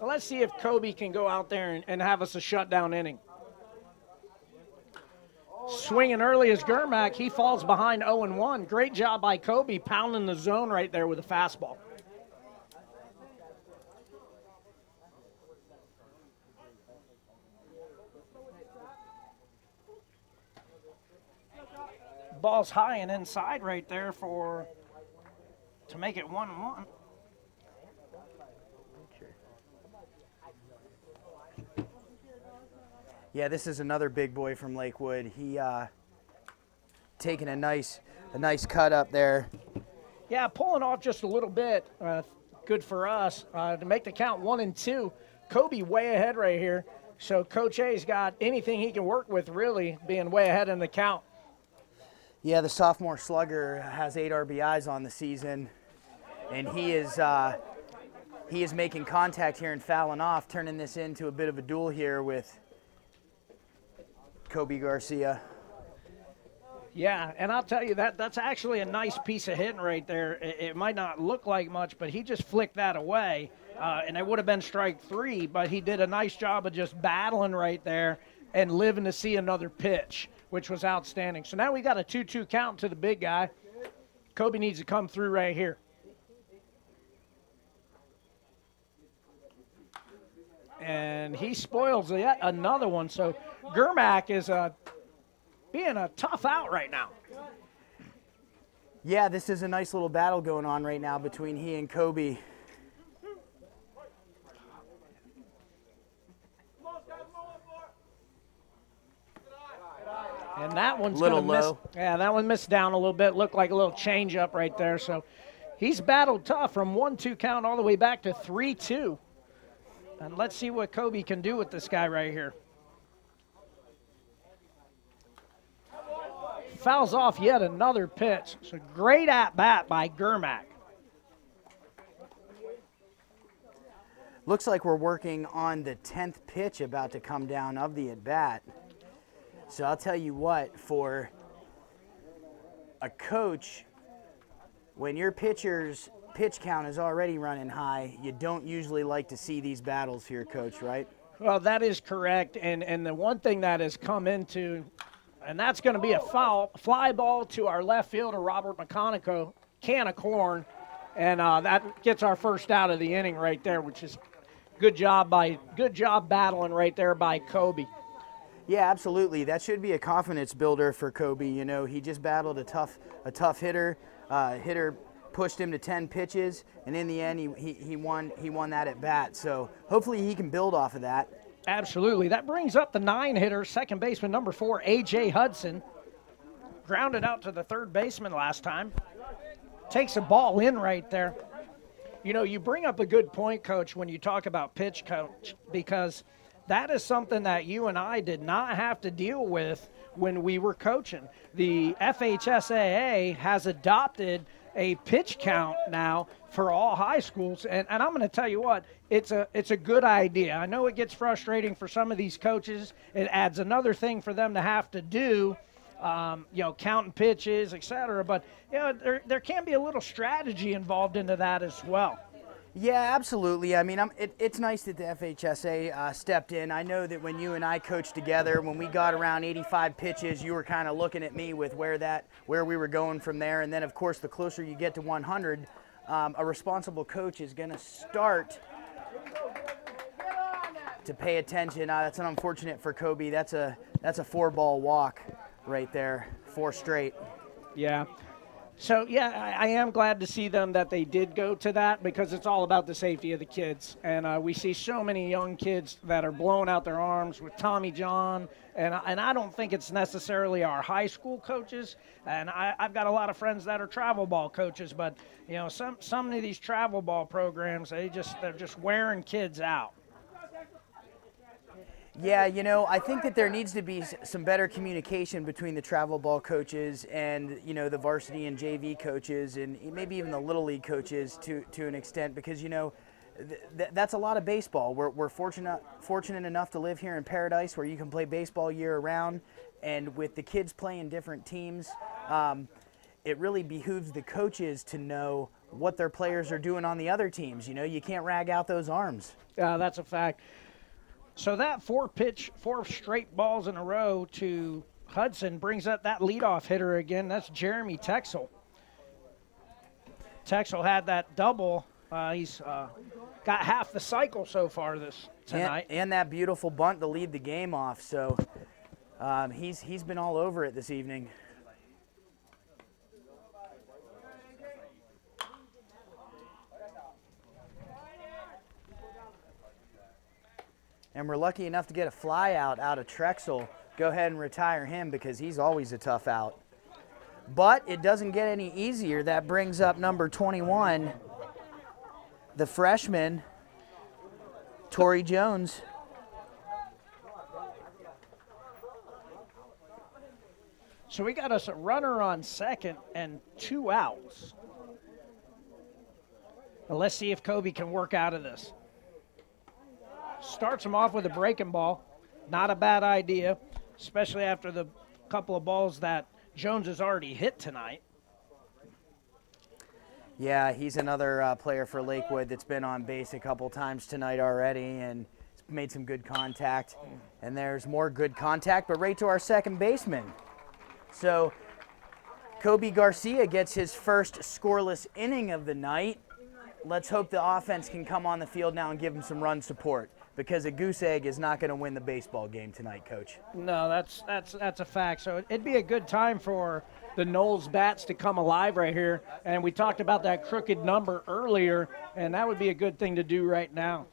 Well, let's see if Kobe can go out there and have us a shutdown inning. Swinging early as Germack, he falls behind 0-1. Great job by Kobe pounding the zone right there with a fastball. Ball's high and inside right there to make it 1-1. Yeah, this is another big boy from Lakewood. He taking a nice cut up there. Yeah, pulling off just a little bit. Good for us to make the count 1-2. Kobe way ahead right here. So Coach A's got anything he can work with, really, being way ahead in the count. Yeah, the sophomore slugger has 8 RBIs on the season, and he is making contact here and fouling off, turning this into a bit of a duel here with Kobe Garcia. Yeah, and I'll tell you that's actually a nice piece of hitting right there. It might not look like much, but he just flicked that away, and it would have been strike 3, but he did a nice job of just battling right there and living to see another pitch, which was outstanding. So now we got a 2-2 count to the big guy. Kobe needs to come through right here. And he spoils yet another one. So Germack is being a tough out right now. Yeah, this is a nice little battle going on right now between he and Kobe. And that one's little gonna low. Miss. Yeah, that one missed down a little bit. Looked like a little change up right there. So he's battled tough from 1-2 count all the way back to 3-2. And let's see what Kobe can do with this guy right here. Fouls off yet another pitch. So great at-bat by Germack. Looks like we're working on the 10th pitch about to come down of the at-bat. So I'll tell you what, for a coach, when your pitcher's pitch count is already running high, you don't usually like to see these battles here, Coach, right? Well, that is correct. And the one thing that has come into, and that's going to be a foul, fly ball to our left fielder, Robert McConico, can of corn. And that gets our first out of the inning right there, which is good job battling right there by Kobe. Yeah, absolutely. That should be a confidence builder for Kobe. You know, he just battled a tough hitter. Hitter pushed him to 10 pitches, and in the end, he won that at bat. So hopefully he can build off of that. Absolutely. That brings up the 9-hitter, second baseman number 4, A.J. Hudson. Grounded out to the third baseman last time. Takes a ball in right there. You know, you bring up a good point, Coach, when you talk about pitch coach, because that is something that you and I did not have to deal with when we were coaching. The FHSAA has adopted a pitch count now for all high schools, and I'm going to tell you what, it's a good idea. I know it gets frustrating for some of these coaches. It adds another thing for them to have to do, you know, counting pitches, etc. But you know, there can be a little strategy involved into that as well. Yeah, absolutely. I mean, it's nice that the FHSA stepped in. I know that when you and I coached together, when we got around 85 pitches, you were kind of looking at me with where we were going from there. And then, of course, the closer you get to 100, a responsible coach is going to start to pay attention. That's unfortunate for Kobe. That's a 4-ball walk right there, 4 straight. Yeah. So, yeah, I am glad to see them that they did go to that, because it's all about the safety of the kids. And we see so many young kids that are blowing out their arms with Tommy John. And I don't think it's necessarily our high school coaches. And I've got a lot of friends that are travel ball coaches. But, you know, some of these travel ball programs, they're just wearing kids out. Yeah, you know, I think that there needs to be some better communication between the travel ball coaches and, you know, the varsity and JV coaches, and maybe even the Little League coaches to an extent, because, you know, that's a lot of baseball. We're fortunate enough to live here in Paradise where you can play baseball year round, and with the kids playing different teams, it really behooves the coaches to know what their players are doing on the other teams. You know, you can't rag out those arms. That's a fact. So that 4 straight balls in a row to Hudson brings up that leadoff hitter again. That's Jeremy Texel. Texel had that double. He's got half the cycle so far tonight. And that beautiful bunt to lead the game off. So he's been all over it this evening. And we're lucky enough to get a fly out of Trexel. Go ahead and retire him, because he's always a tough out. But it doesn't get any easier. That brings up number 21, the freshman, Torrey Jones. So we got us a runner on second and 2 outs. Well, let's see if Kobe can work out of this. Starts him off with a breaking ball. Not a bad idea, especially after the couple of balls that Jones has already hit tonight. Yeah, he's another player for Lakewood that's been on base a couple times tonight already and made some good contact. And there's more good contact, but right to our second baseman. So Kobe Garcia gets his first scoreless inning of the night. Let's hope the offense can come on the field now and give him some run support, because a goose egg is not going to win the baseball game tonight, Coach. No, that's a fact. So it'd be a good time for the Knowles bats to come alive right here. And we talked about that crooked number earlier, and that would be a good thing to do right now.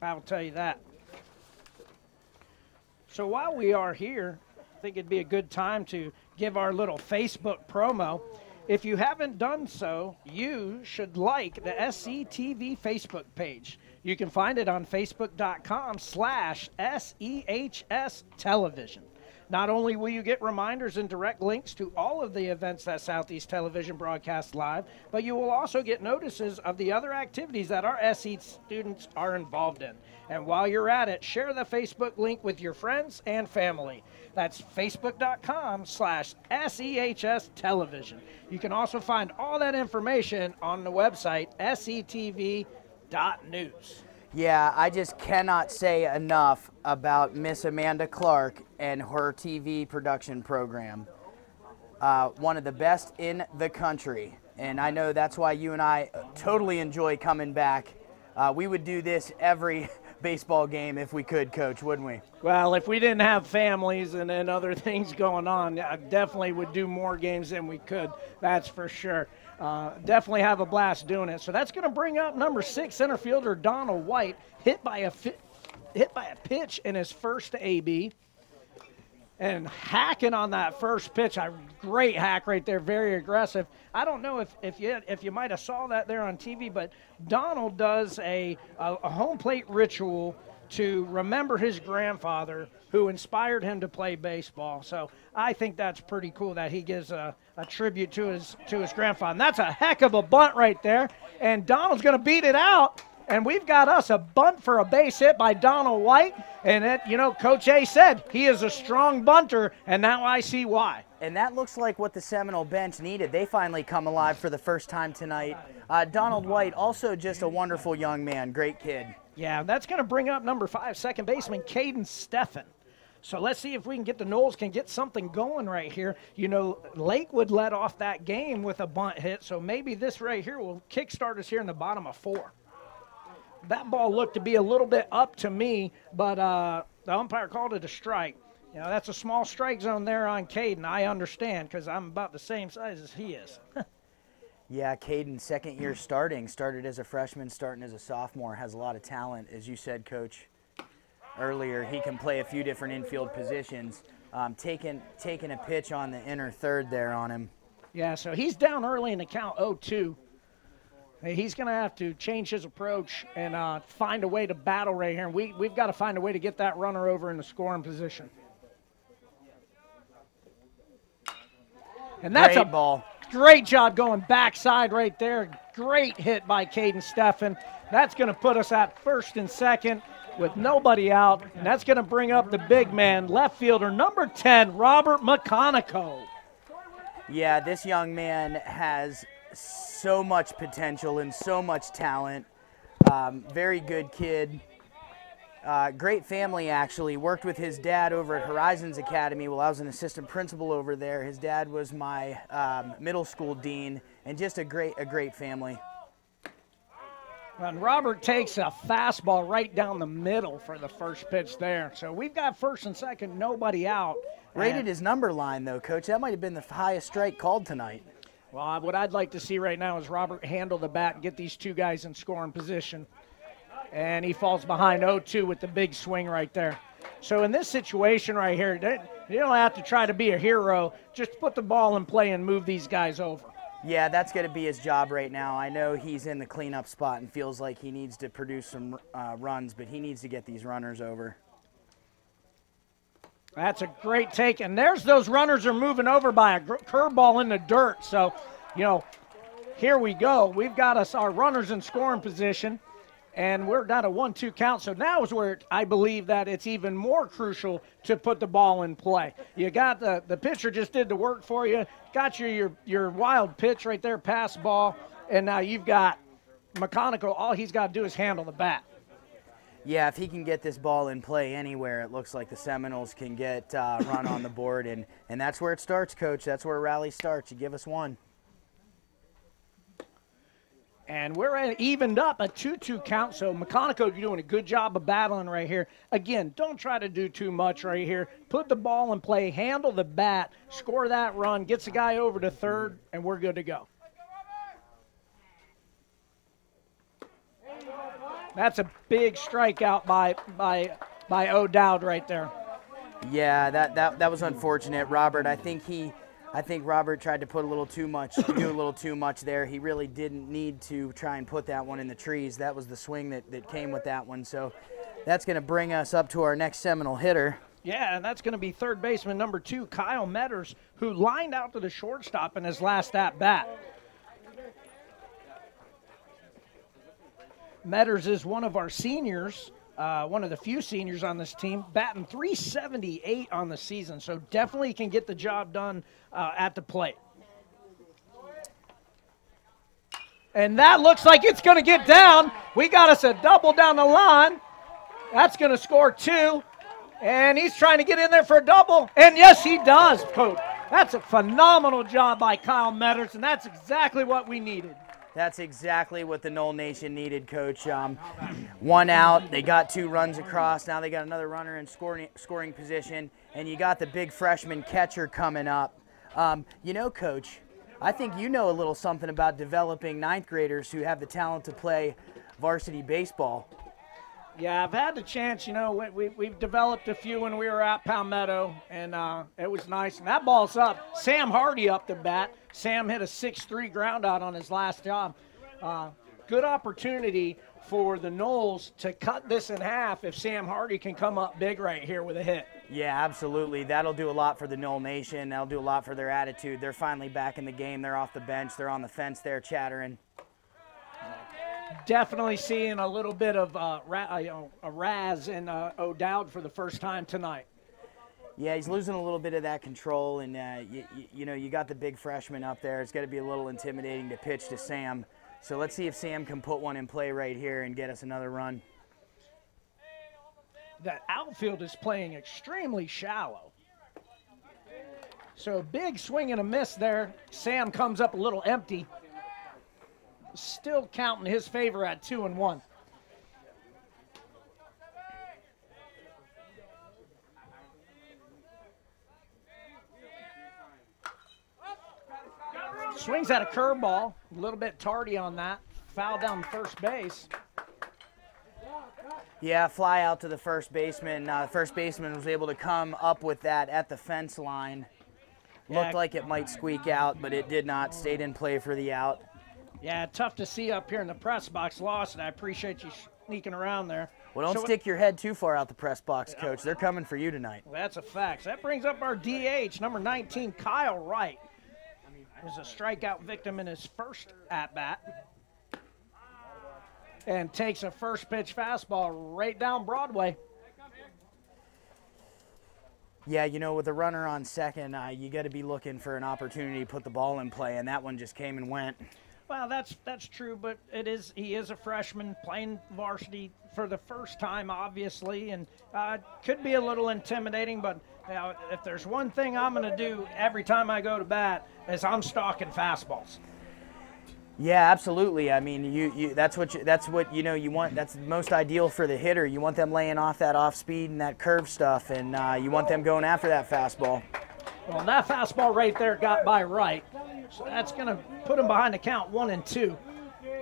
I will tell you that. So while we are here, I think it'd be a good time to give our little Facebook promo. If you haven't done so, you should like the SCTV Facebook page. You can find it on facebook.com/SEHS Television. Not only will you get reminders and direct links to all of the events that Southeast Television broadcasts live, but you will also get notices of the other activities that our SE students are involved in. And while you're at it, share the Facebook link with your friends and family. That's facebook.com/SEHS Television. You can also find all that information on the website, setv.news. Yeah, I just cannot say enough about Miss Amanda Clark and her TV production program. One of the best in the country. And I know that's why you and I totally enjoy coming back. We would do this every baseball game if we could, Coach, wouldn't we? Well, if we didn't have families and other things going on, I definitely would do more games than we could. That's for sure. Definitely have a blast doing it. So that's going to bring up number 6 center fielder Donald White, hit by a pitch in his first AB. And hacking on that first pitch, a great hack right there, very aggressive. I don't know if you might have saw that there on TV, but Donald does a home plate ritual to remember his grandfather who inspired him to play baseball. So I think that's pretty cool that he gives a tribute to his grandfather. And that's a heck of a bunt right there. And Donald's going to beat it out. And we've got us a bunt for a base hit by Donald White. And, Coach A said he is a strong bunter, and now I see why. And that looks like what the Seminole bench needed. They finally come alive for the first time tonight. Donald White, also just a wonderful young man, great kid. Yeah, that's going to bring up number 5, second baseman Caden Steffen. So let's see if we can get the Noles can get something going right here. Lakewood led off that game with a bunt hit, so maybe this right here will kickstart us here in the bottom of 4. That ball looked to be a little bit up to me, but the umpire called it a strike. That's a small strike zone there on Caden. I understand because I'm about the same size as he is. Yeah, Caden, second year started as a freshman, starting as a sophomore, has a lot of talent. As you said, Coach, earlier, he can play a few different infield positions. Taking a pitch on the inner third there on him. Yeah, so he's down early in the count 0-2. He's going to have to change his approach and find a way to battle right here. And we've got to find a way to get that runner over in the scoring position. And that's Great a ball. Great job going backside right there. Great hit by Caden Steffen. That's going to put us at first and second with nobody out. And that's going to bring up the big man, left fielder, number 10, Robert McConico. Yeah, this young man has so much potential and so much talent. Very good kid. Great family, actually. Worked with his dad over at Horizons Academy while I was an assistant principal over there. His dad was my middle school dean, and just a great family. And Robert takes a fastball right down the middle for the first pitch there. So we've got first and second, nobody out. Rated his number line, though, Coach. That might have been the highest strike called tonight. Well, what I'd like to see right now is Robert handle the bat and get these two guys in scoring position. And he falls behind 0-2 with the big swing right there. So in this situation right here, you don't have to try to be a hero. Just put the ball in play and move these guys over. Yeah, that's going to be his job right now. I know he's in the cleanup spot and feels like he needs to produce some runs, but he needs to get these runners over. That's a great take, and there's those runners are moving over by a curveball in the dirt. So, here we go. We've got us our runners in scoring position, and we're down a 1-2 count. So now is where I believe that it's even more crucial to put the ball in play. You got the pitcher just did the work for you, got your wild pitch right there, pass ball, and now you've got McConico. All he's got to do is handle the bat. Yeah, if he can get this ball in play anywhere, it looks like the Seminoles can get run on the board, and that's where it starts, Coach. That's where a rally starts. You give us one. And we're evened up a 2-2 count, so McConico, you're doing a good job of battling right here. Again, don't try to do too much right here. Put the ball in play, handle the bat, score that run, gets the guy over to third, and we're good to go. That's a big strikeout by O'Dowd right there. Yeah, that was unfortunate, Robert. I think Robert tried to put a little too much, do a little too much there. He really didn't need to try and put that one in the trees. That was the swing that came with that one. So that's going to bring us up to our next Seminole hitter. Yeah, and that's going to be third baseman number 2, Kyle Metters, who lined out to the shortstop in his last at-bat. Metters is one of our seniors, one of the few seniors on this team, batting .378 on the season, so definitely can get the job done at the plate. And that looks like it's going to get down. We got us a double down the line. That's going to score 2, and he's trying to get in there for a double, and yes, he does, Coach. That's a phenomenal job by Kyle Metters, and that's exactly what we needed. That's exactly what the Knoll Nation needed, Coach. One out, they got 2 runs across. Now they got another runner in scoring position, and you got the big freshman catcher coming up. You know, Coach, I think you know a little something about developing 9th graders who have the talent to play varsity baseball. Yeah, I've had the chance, you know, we've developed a few when we were at Palmetto, and it was nice. And that ball's up. Sam Hardy up the bat. Sam hit a 6-3 ground out on his last job. Good opportunity for the Knolls to cut this in half if Sam Hardy can come up big right here with a hit. Yeah, absolutely. That'll do a lot for the Knoll Nation. That'll do a lot for their attitude. They're finally back in the game. They're off the bench. They're on the fence there chattering. Definitely seeing a little bit of a Raz in O'Dowd for the first time tonight. Yeah, he's losing a little bit of that control, and you know, you got the big freshman up there. It's got to be a little intimidating to pitch to Sam. So let's see if Sam can put one in play right here and get us another run. That outfield is playing extremely shallow. So a big swing and a miss there. Sam comes up a little empty. Still counting his favor at 2-1. Swings at a curveball, a little bit tardy on that. Foul down first base. Yeah, fly out to the first baseman. The first baseman was able to come up with that at the fence line. Looked like it might squeak out, but it did not. Stayed in play for the out. Yeah, tough to see up here in the press box, Lawson. I appreciate you sneaking around there. Well, don't stick your head too far out the press box, Coach. They're coming for you tonight. Well, that's a fact. So that brings up our DH, number 19, Kyle Wright. Was a strikeout victim in his first at-bat. And takes a first pitch fastball right down Broadway. Yeah, you know, with a runner on second, you got to be looking for an opportunity to put the ball in play, and that one just came and went. Well, that's true, but he is a freshman playing varsity for the first time, obviously, and could be a little intimidating, but if there's one thing I'm going to do every time I go to bat is I'm stalking fastballs. Yeah, absolutely. I mean, that's what you know you want. That's most ideal for the hitter. You want them laying off that off speed and that curve stuff, and you want them going after that fastball. Well, that fastball right there got by Wright, so that's going to put him behind the count 1-2.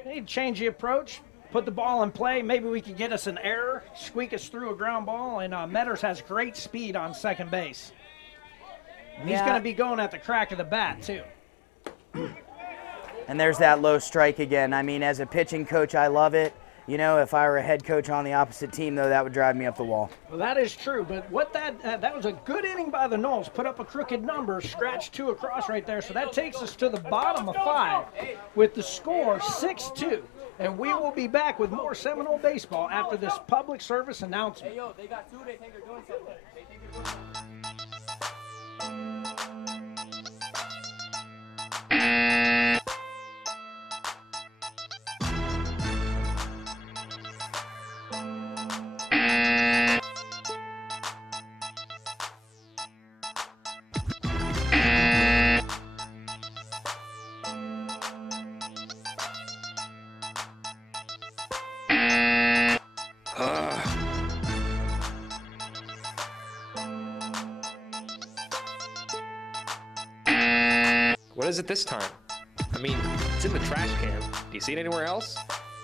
They need to change the approach, put the ball in play. Maybe we can get us an error, squeak us through a ground ball, and Metters has great speed on second base. And he's going to be going at the crack of the bat, too. And there's that low strike again. I mean, as a pitching coach, I love it. You know, if I were a head coach on the opposite team, though, that would drive me up the wall. Well, that is true, but what that was a good inning by the Knolls. Put up a crooked number, scratched 2 across right there, so that takes us to the bottom of 5 with the score 6-2. And we will be back with more Seminole baseball after this public service announcement. Hey, yo, they got 2. They think they're doing something. They think they're doing something. What is it this time? I mean, it's in the trash can. Do you see it anywhere else?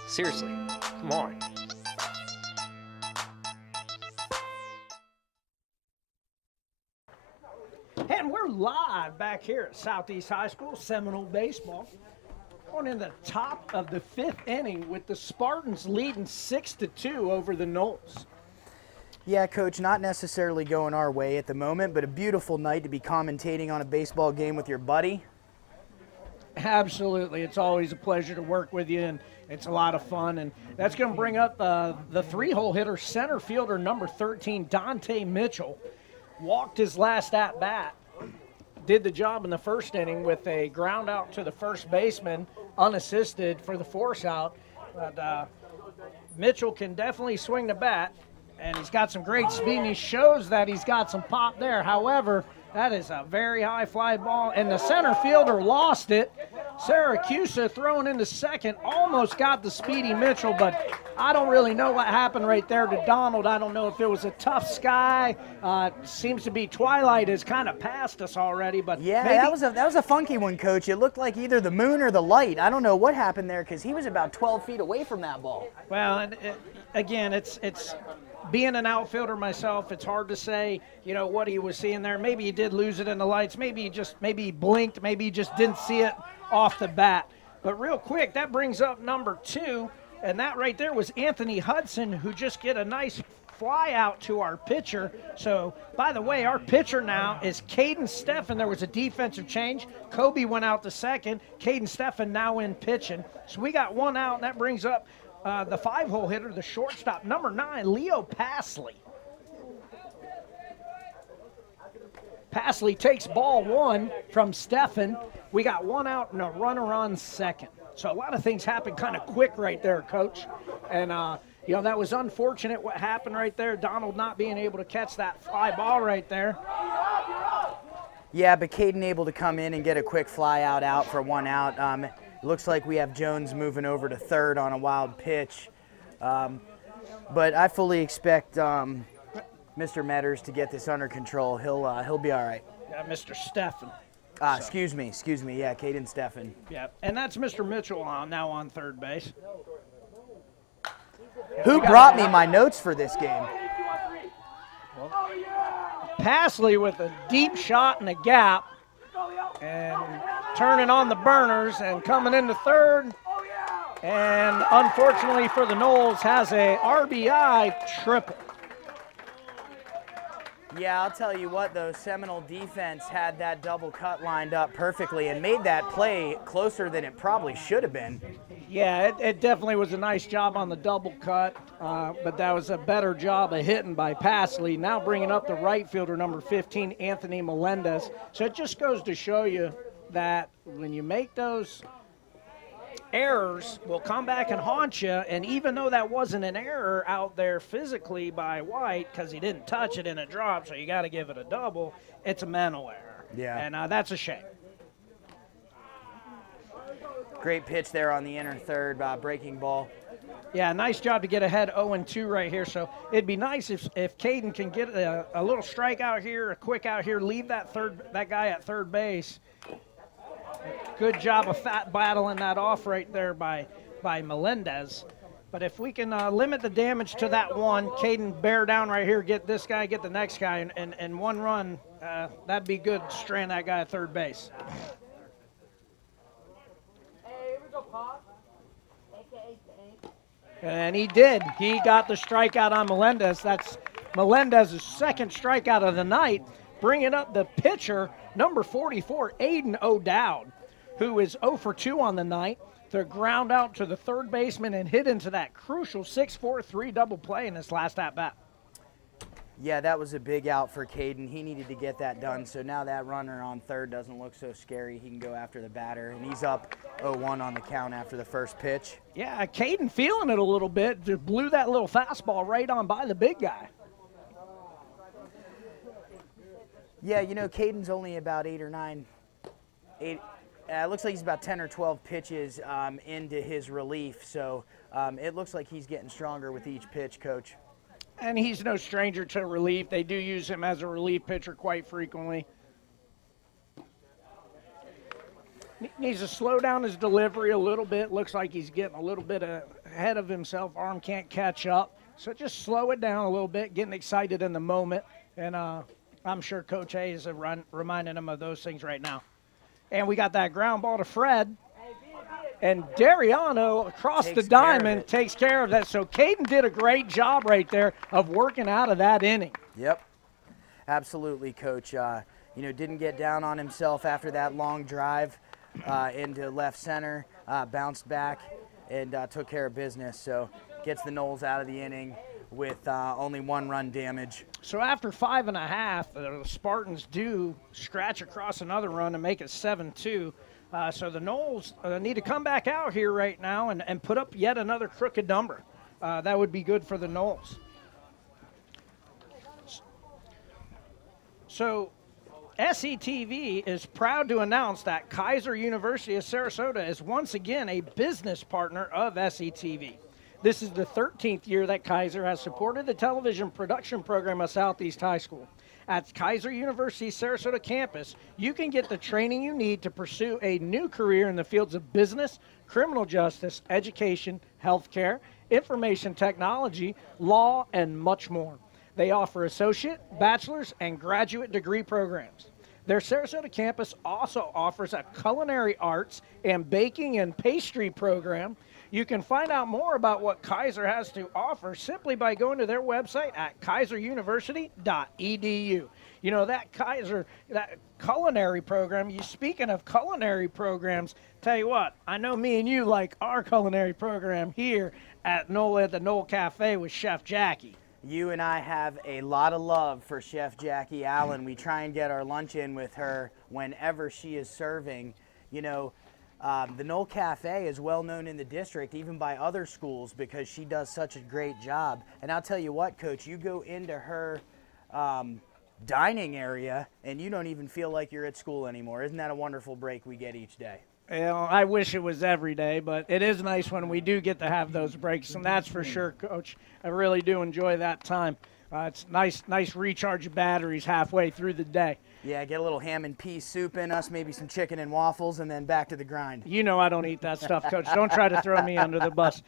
Seriously, come on. And we're live back here at Southeast High School, Seminole baseball. Going in the top of the 5th inning with the Spartans leading 6-2 over the Knolls. Yeah, Coach, not necessarily going our way at the moment, but a beautiful night to be commentating on a baseball game with your buddy. Absolutely. It's always a pleasure to work with you, and it's a lot of fun. And that's going to bring up the 3-hole hitter, center fielder number 13, Dante Mitchell. Walked his last at-bat. Did the job in the first inning with a ground out to the first baseman, unassisted for the force out. But Mitchell can definitely swing the bat, and he's got some great speed, and he shows that he's got some pop there. However, That is a very high fly ball, and the center fielder lost it. Syracuse throwing into second, almost got the Speedy Mitchell, but I don't really know what happened right there to Donald. I don't know if it was a tough sky. Seems to be twilight has kind of passed us already, but yeah, maybe that was a funky one, Coach. It looked like either the moon or the light. I don't know what happened there because he was about 12 feet away from that ball. Well, and again, it's being an outfielder myself, it's hard to say, you know, what he was seeing there. Maybe he did lose it in the lights. Maybe he blinked. Maybe he just didn't see it off the bat. But real quick, that brings up number 2, and that right there was Anthony Hudson, who just get a nice fly out to our pitcher. So, by the way, our pitcher now is Caden Steffen. There was a defensive change. Kobe went out to second. Caden Steffen now in pitching. So we got 1 out, and that brings up the 5-hole hitter, the shortstop, number 9, Leo Pasley. Pasley takes ball 1 from Steffen. We got 1 out and a runner on second. So a lot of things happened kind of quick right there, Coach. And, you know, that was unfortunate what happened right there. Donald not being able to catch that fly ball right there. Yeah, but Caden able to come in and get a quick fly out for 1 out. Looks like we have Jones moving over to third on a wild pitch. But I fully expect Mr. Metters to get this under control. He'll be all right. Yeah, Mr. Steffen. Excuse me. Yeah, Caden Steffen. Yeah, and that's Mr. Mitchell now on third base. Who brought me my notes for this game? Pasley with a deep shot in the gap and turning on the burners and coming into third. And unfortunately for the Noles, has a RBI triple. Yeah, I'll tell you what, though, Seminole defense had that double cut lined up perfectly and made that play closer than it probably should have been. Yeah, it definitely was a nice job on the double cut, but that was a better job of hitting by Pasley. Now bringing up the right fielder, number 15, Anthony Melendez. So it just goes to show you that when you make those errors, will come back and haunt you. And even though that wasn't an error out there physically by White, because he didn't touch it and it dropped, so you got to give it a double, it's a mental error. Yeah. And that's a shame. Great pitch there on the inner third, breaking ball. Yeah, nice job to get ahead 0-2 right here. So it'd be nice if Caden can get a little strike out here, a quick out here, leave that guy at third base. Good job of battling that off right there by Melendez. But if we can limit the damage to that one, Caden bear down right here, get this guy, get the next guy, and 1 run, that'd be good to strand that guy at third base. And he did. He got the strikeout on Melendez. That's Melendez's second strikeout of the night, bringing up the pitcher, number 44, Aiden O'Dowd, who is 0 for 2 on the night. The ground out to the third baseman and hit into that crucial 6-4-3 double play in his last at-bat. Yeah, that was a big out for Caden. He needed to get that done, so now that runner on third doesn't look so scary. He can go after the batter, and he's up 0-1 on the count after the first pitch. Yeah, Caden feeling it a little bit. Just blew that little fastball right on by the big guy. Yeah, you know, Caden's only about 8 or 9. It looks like he's about 10 or 12 pitches into his relief, so it looks like he's getting stronger with each pitch, Coach. And he's no stranger to relief. They do use him as a relief pitcher quite frequently. Needs to slow down his delivery a little bit. Looks like he's getting a little bit ahead of himself. Arm can't catch up. So just slow it down a little bit, getting excited in the moment. And I'm sure Coach A is reminding him of those things right now. And we got that ground ball to Fred. And Dariano across the diamond takes care of that. So Caden did a great job right there of working out of that inning. Yep, absolutely, Coach. You know, didn't get down on himself after that long drive into left center, bounced back, and took care of business. So gets the Noles out of the inning with only 1 run damage. So after 5.5, the Spartans do scratch across another run and make it 7-2. So the Noles need to come back out here right now and put up yet another crooked number. That would be good for the Noles. So SETV is proud to announce that Kaiser University of Sarasota is once again a business partner of SETV. This is the 13th year that Kaiser has supported the television production program of Southeast High School. At Kaiser University Sarasota campus, you can get the training you need to pursue a new career in the fields of business, criminal justice, education, healthcare, information technology, law, and much more. They offer associate, bachelor's, and graduate degree programs. Their Sarasota campus also offers a culinary arts and baking and pastry program. You can find out more about what Kaiser has to offer simply by going to their website at kaiseruniversity.edu. You know, that culinary program, speaking of culinary programs, tell you what, I know me and you like our culinary program here at the Knoll Cafe with Chef Jackie. You and I have a lot of love for Chef Jackie Allen. We try and get our lunch in with her whenever she is serving. You know, the Knoll Cafe is well known in the district, even by other schools, because she does such a great job. And I'll tell you what, Coach, you go into her dining area and you don't even feel like you're at school anymore. Isn't that a wonderful break we get each day? Well, I wish it was every day, but it is nice when we do get to have those breaks, and that's for sure, Coach. I really do enjoy that time. It's nice recharge of batteries halfway through the day. Yeah, get a little ham and pea soup in us, maybe some chicken and waffles, and then back to the grind. You know I don't eat that stuff, Coach. Don't try to throw me under the bus.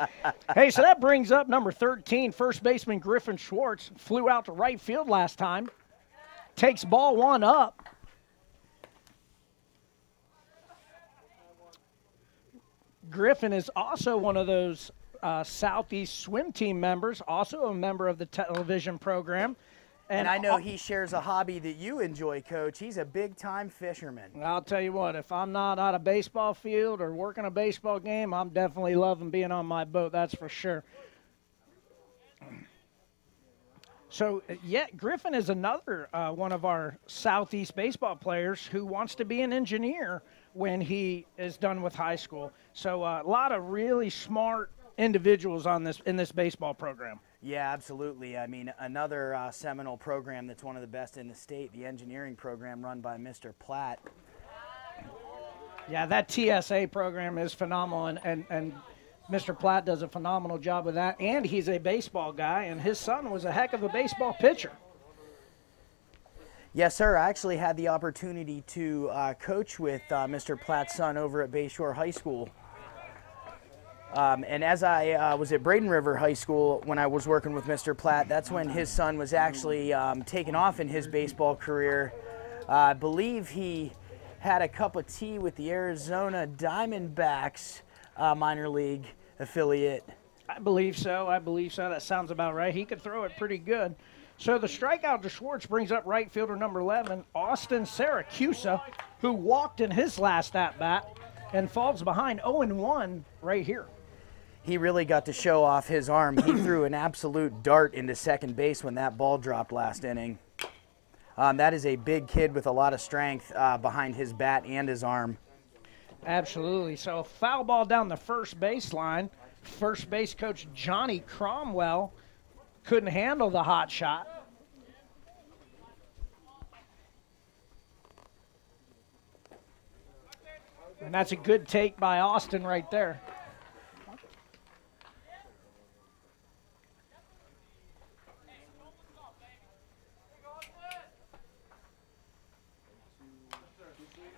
Hey, so that brings up number 13, first baseman Griffin Schwartz. Flew out to right field last time. Takes ball one up. Griffin is also one of those Southeast swim team members, also a member of the television program. And I know he shares a hobby that you enjoy, Coach. He's a big-time fisherman. I'll tell you what, if I'm not at a baseball field or working a baseball game, I'm definitely loving being on my boat, that's for sure. So, yeah, Griffin is another one of our Southeast baseball players who wants to be an engineer when he is done with high school. So a lot of really smart individuals in this baseball program. Yeah, absolutely. I mean, another seminal program that's one of the best in the state, the engineering program run by Mr. Platt. Yeah, that TSA program is phenomenal, and Mr. Platt does a phenomenal job with that. And he's a baseball guy, and his son was a heck of a baseball pitcher. Yes, sir. I actually had the opportunity to coach with Mr. Platt's son over at Bayshore High School. And as I was at Braden River High School when I was working with Mr. Platt, that's when his son was actually taking off in his baseball career. I believe he had a cup of tea with the Arizona Diamondbacks minor league affiliate. I believe so. That sounds about right. He could throw it pretty good. So the strikeout to Schwartz brings up right fielder number 11, Austin Syracusa, who walked in his last at-bat and falls behind 0-1 right here. He really got to show off his arm. He threw an absolute dart into second base when that ball dropped last inning. That is a big kid with a lot of strength behind his bat and his arm. Absolutely. So foul ball down the first baseline. First base coach Johnny Cromwell couldn't handle the hot shot. And that's a good take by Austin right there.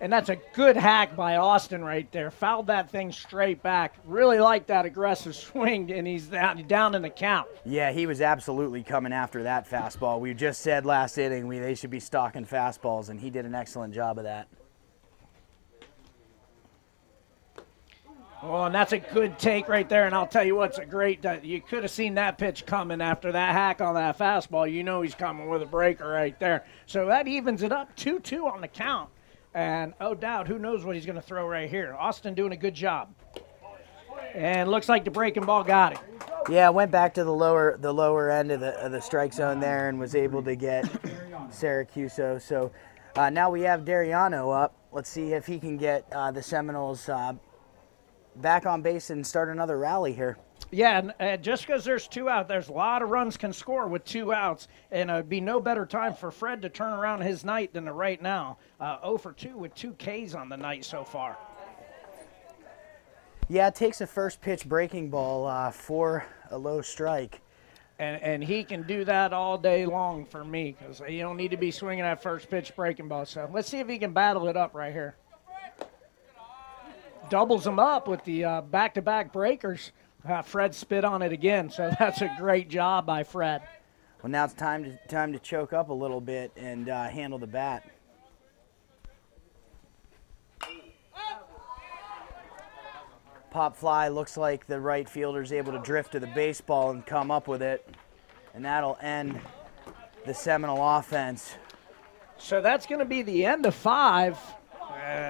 And that's a good hack by Austin right there. Fouled that thing straight back. Really like that aggressive swing, and he's down in the count. Yeah, he was absolutely coming after that fastball. We just said last inning they should be stalking fastballs, and he did an excellent job of that. Well, and that's a good take right there, and I'll tell you what's a great – you could have seen that pitch coming after that hack on that fastball. You know he's coming with a breaker right there. So that evens it up 2-2 on the count. And, oh, doubt, who knows what he's going to throw right here. Austin doing a good job. And looks like the breaking ball got him. Yeah, went back to the lower end of the strike zone there and was able to get Syracusa. So now we have Dariano up. Let's see if he can get the Seminoles back on base and start another rally here. Yeah, and just because there's 2 out, there's a lot of runs can score with 2 outs, and it'd be no better time for Fred to turn around his night than right now. 0 for 2 with 2 Ks on the night so far. Yeah, it takes a first pitch breaking ball for a low strike. And he can do that all day long for me because you don't need to be swinging that first pitch breaking ball. So let's see if he can battle it up right here. Doubles him up with the back-to-back breakers. Fred spit on it again, so that's a great job by Fred. Well, now it's time to choke up a little bit and handle the bat. Pop fly, looks like the right fielder's able to drift to the baseball and come up with it, and that'll end the Seminole offense. So that's going to be the end of 5.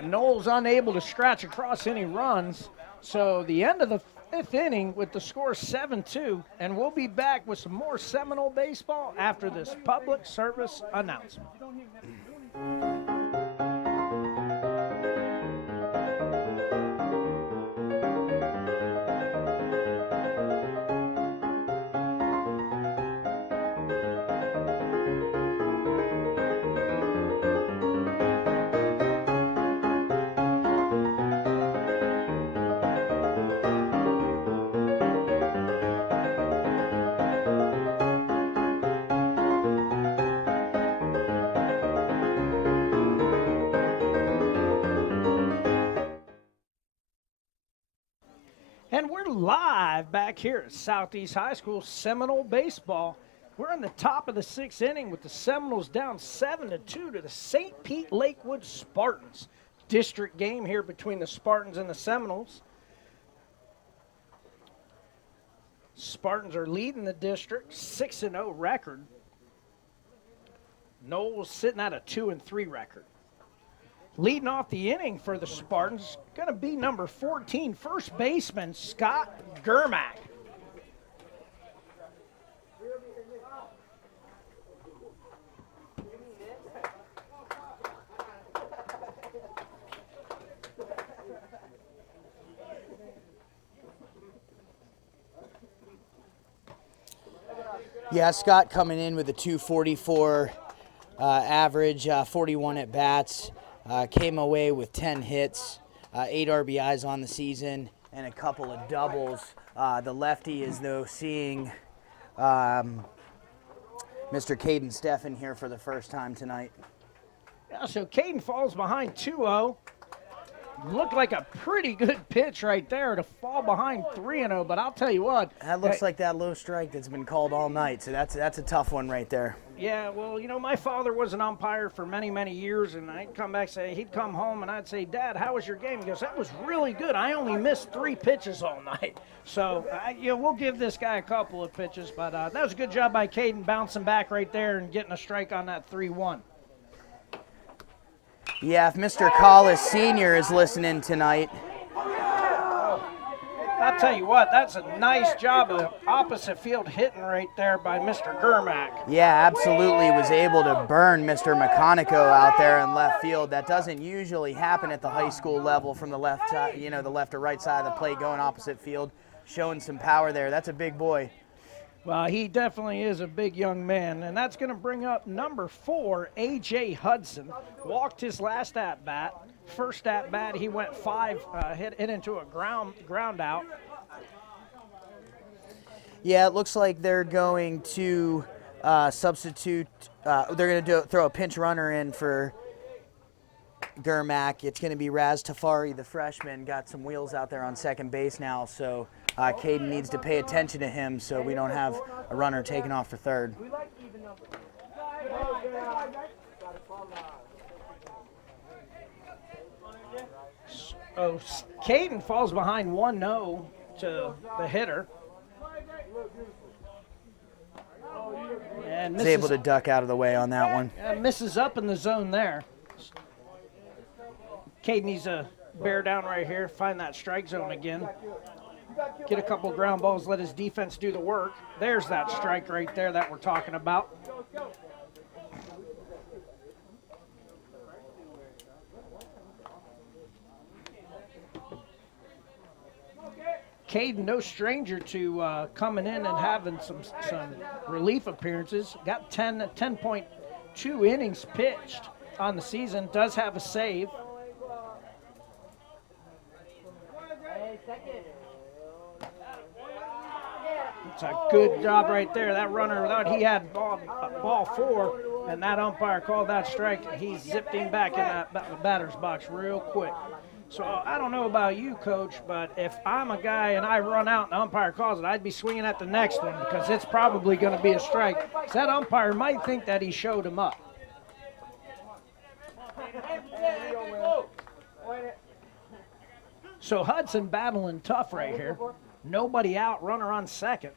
Noel's unable to scratch across any runs. So the end of the 5th inning with the score 7-2, and we'll be back with some more Seminole baseball after this public service announcement. And we're live back here at Southeast High School Seminole baseball. We're in the top of the 6th inning with the Seminoles down 7-2 to the St. Pete Lakewood Spartans. District game here between the Spartans and the Seminoles. Spartans are leading the district, 6-0 record. Noel's sitting at a 2-3 record. Leading off the inning for the Spartans, going to be number 14, first baseman Scott Germack. Yeah, Scott coming in with a 244 average, 41 at bats. Came away with 10 hits, 8 RBIs on the season, and a couple of doubles. The lefty is, though, seeing Mr. Caden Steffen here for the first time tonight. Yeah, so Caden falls behind 2-0. Looked like a pretty good pitch right there to fall behind 3-0, but I'll tell you what. That looks like that low strike that's been called all night, so that's a tough one right there. Yeah, well, you know, my father was an umpire for many, many years, and I'd come back, he'd come home, and I'd say, Dad, how was your game? He goes, that was really good. I only missed 3 pitches all night. So, we'll give this guy a couple of pitches, but that was a good job by Caden bouncing back right there and getting a strike on that 3-1. Yeah, if Mr. Collis Sr. is listening tonight. I'll tell you what, that's a nice job of opposite field hitting right there by Mr. Germack. Yeah, absolutely was able to burn Mr. McConico out there in left field. That doesn't usually happen at the high school level from the left side, the left or right side of the plate going opposite field, showing some power there. That's a big boy. Well, he definitely is a big young man, and that's going to bring up number 4, A.J. Hudson. Walked his last at-bat. First at-bat, he went 5, hit into a ground out. Yeah, it looks like they're going to substitute. They're going to throw a pinch runner in for Germack. It's going to be Raz Tafari, the freshman. Got some wheels out there on second base now, so Caden needs to pay attention to him so we don't have a runner taken off for third. Oh, Caden falls behind 1-0 to the hitter. And He's able to duck out of the way on that one. Misses up in the zone there. Caden needs to bear down right here, find that strike zone again. Get a couple ground balls, let his defense do the work. There's that strike right there that we're talking about. Caden, no stranger to coming in and having some relief appearances. Got 10.2 innings pitched on the season. Does have a save. It's a good job right there. That runner, he had ball 4, and that umpire called that strike. He zipped him back in that batter's box real quick. So I don't know about you, Coach, but if I'm a guy and I run out and the umpire calls it, I'd be swinging at the next one because it's probably going to be a strike. So that umpire might think that he showed him up. So Hudson battling tough right here. Nobody out, runner on second.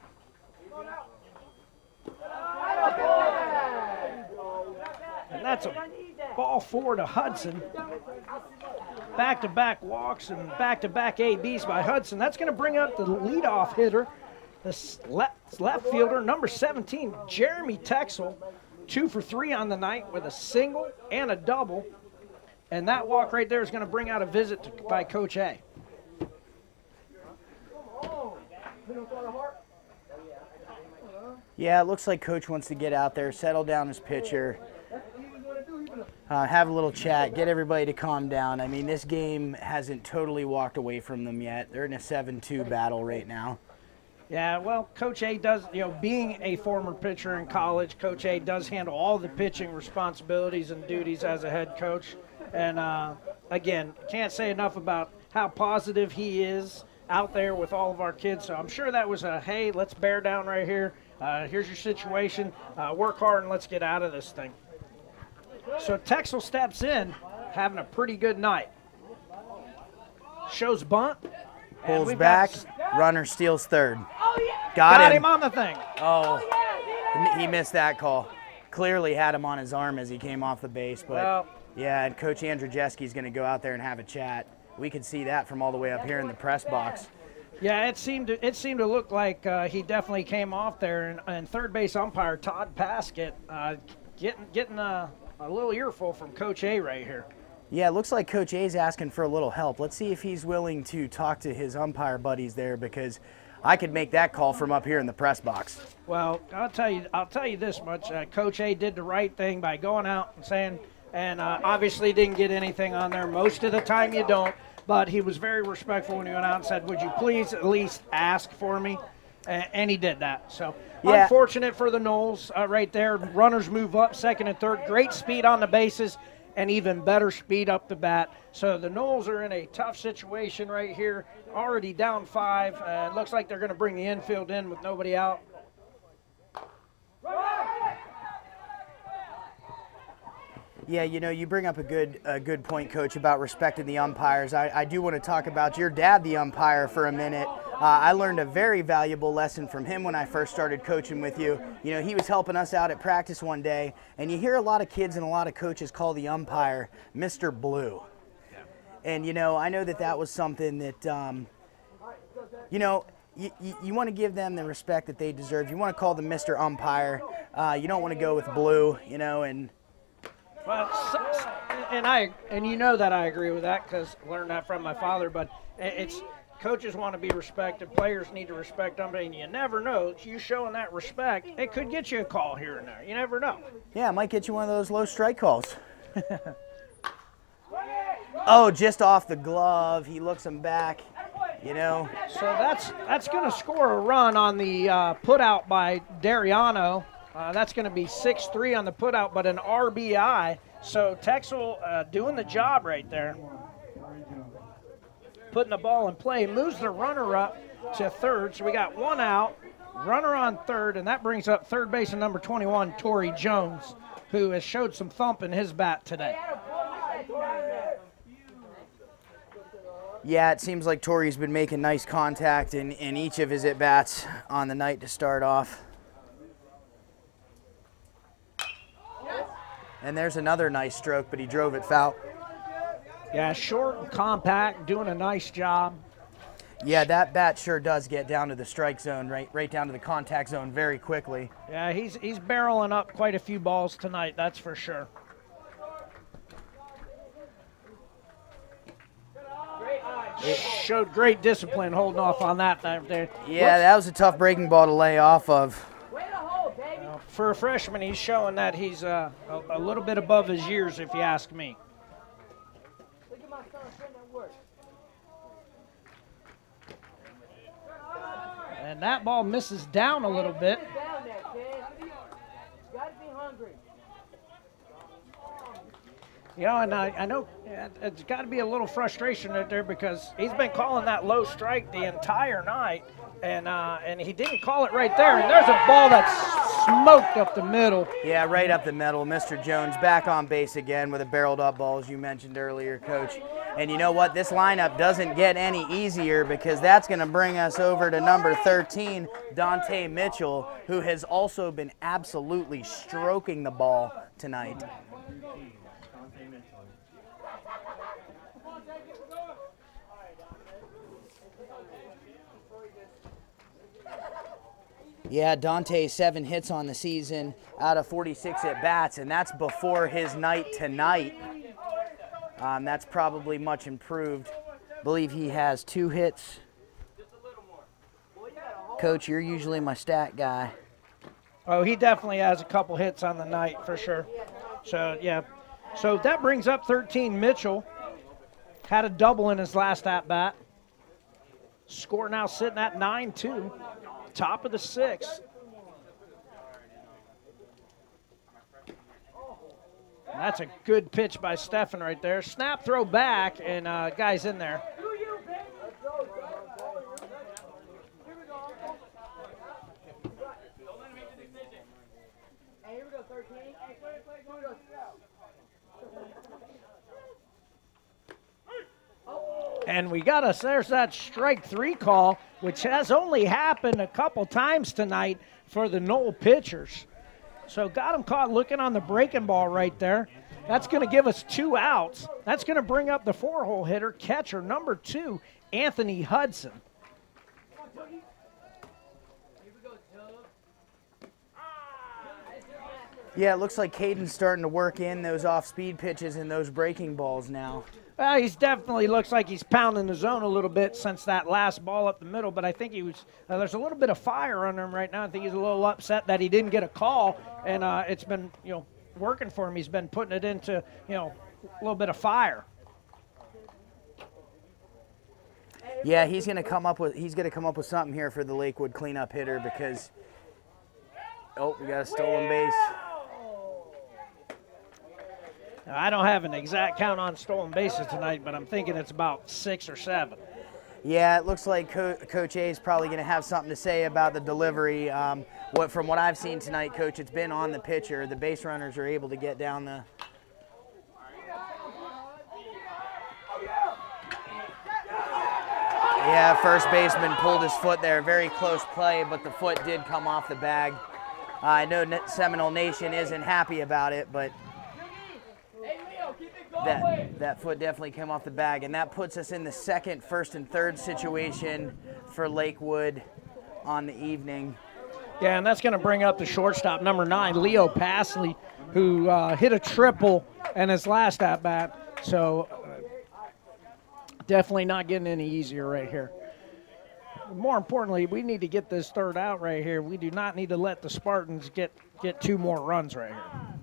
And that's a ball 4 to Hudson. Back-to-back walks and back-to-back ABs by Hudson. That's going to bring up the leadoff hitter, the left fielder, number 17, Jeremy Texel, 2 for 3 on the night with a single and a double. And that walk right there is going to bring out a visit by Coach A. Yeah, it looks like Coach wants to get out there, settle down his pitcher, have a little chat, get everybody to calm down. I mean, this game hasn't totally walked away from them yet. They're in a 7-2 battle right now. Yeah, well, Coach A does, being a former pitcher in college, Coach A does handle all the pitching responsibilities and duties as a head coach. And, again, can't say enough about how positive he is out there with all of our kids. So I'm sure that was a, hey, let's bear down right here. Here's your situation. Work hard and let's get out of this thing. So Texel steps in, having a pretty good night. Shows bunt. Pulls back, runner steals third. Got him on the thing. Oh, he missed that call. Clearly had him on his arm as he came off the base. But, well, yeah, and Coach Andrzejewski is going to go out there and have a chat. We could see that from all the way up here in the press box. Yeah, it seemed to look like he definitely came off there, and third base umpire Todd Paskett getting a little earful from Coach A right here. Yeah, it looks like Coach A's asking for a little help. Let's see if he's willing to talk to his umpire buddies there, because I could make that call from up here in the press box. Well, I'll tell you this much: Coach A did the right thing by going out and saying, and obviously didn't get anything on there. Most of the time you don't. But he was very respectful when he went out and said, would you please at least ask for me? And he did that. So yeah. Unfortunate for the Noles right there. Runners move up second and third. Great speed on the bases and even better speed up the bat. So the Noles are in a tough situation right here. Already down 5. It looks like they're going to bring the infield in with nobody out. Yeah, you bring up a good point, Coach, about respecting the umpires. I do want to talk about your dad, the umpire, for a minute. I learned a very valuable lesson from him when I first started coaching with you. He was helping us out at practice one day, and you hear a lot of kids and a lot of coaches call the umpire Mr. Blue. Yeah. And, I know that was something that, you want to give them the respect that they deserve. You want to call them Mr. Umpire. You don't want to go with Blue, and... Well, and you know that I agree with that because I learned that from my father. But it's coaches want to be respected, players need to respect them, and you never know. You showing that respect, it could get you a call here and there. You never know. Yeah, it might get you one of those low strike calls. Oh, just off the glove. He looks him back. So that's going to score a run on the put out by Dariano. That's going to be 6-3 on the putout, but an RBI. So Texel doing the job right there. Putting the ball in play. Moves the runner up to third. So we got 1 out, runner on third, and that brings up third baseman number 21, Torrey Jones, who has showed some thump in his bat today. Yeah, it seems like Torrey's been making nice contact in each of his at-bats on the night to start off. And there's another nice stroke, but he drove it foul. Yeah, short and compact, doing a nice job. Yeah, that bat sure does get down to the strike zone, right down to the contact zone very quickly. Yeah, he's barreling up quite a few balls tonight, that's for sure. showed great discipline holding off on that there. Yeah, that was a tough breaking ball to lay off of. For a freshman, he's showing that he's a little bit above his years, if you ask me. And that ball misses down a little bit. You know, and I know it's got to be a little frustration out there because he's been calling that low strike the entire night, and he didn't call it right there. And there's a ball that's smoked up the middle. Yeah, right up the middle. Mr. Jones back on base again with a barreled up ball, as you mentioned earlier, Coach. And you know what? This lineup doesn't get any easier because that's going to bring us over to number 13, Dante Mitchell, who has also been absolutely stroking the ball tonight. Yeah, Dante 7 hits on the season out of 46 at-bats, and that's before his night tonight. That's probably much improved. I believe he has 2 hits. Coach, you're usually my stat guy. Oh, he definitely has a couple hits on the night for sure. So, yeah. So that brings up 13 Mitchell. Had a double in his last at-bat. Score now sitting at 9-2. Top of the 6th. That's a good pitch by Stefan right there. Snap, throw back, and guy's in there. And we got us, there's that strike 3 call, which has only happened a couple times tonight for the Knoll pitchers. So got him caught looking on the breaking ball right there. That's going to give us 2 outs. That's going to bring up the 4-hole hitter, catcher number 2, Anthony Hudson. Yeah, it looks like Caden's starting to work in those off-speed pitches and those breaking balls now. Well, he's definitely looks like he's pounding the zone a little bit since that last ball up the middle, but I think he was there's a little bit of fire under him right now. I think he's a little upset that he didn't get a call, and it's been, you know, working for him. He's been putting it into, you know, a little bit of fire. Yeah, he's going to come up with something here for the Lakewood cleanup hitter because we got a stolen base. Now, I don't have an exact count on stolen bases tonight, but I'm thinking it's about 6 or 7. Yeah, it looks like Coach A is probably going to have something to say about the delivery. From what I've seen tonight, Coach, it's been on the pitcher. The base runners are able to get down the... Yeah, first baseman pulled his foot there. Very close play, but the foot did come off the bag. I know Seminole Nation isn't happy about it, but that foot definitely came off the bag, and that puts us in the second, first, and third situation for Lakewood on the evening. Yeah, and that's going to bring up the shortstop, number 9, Leo Pasley, who hit a triple in his last at-bat. So definitely not getting any easier right here. More importantly, we need to get this third out right here. We do not need to let the Spartans get 2 more runs right here.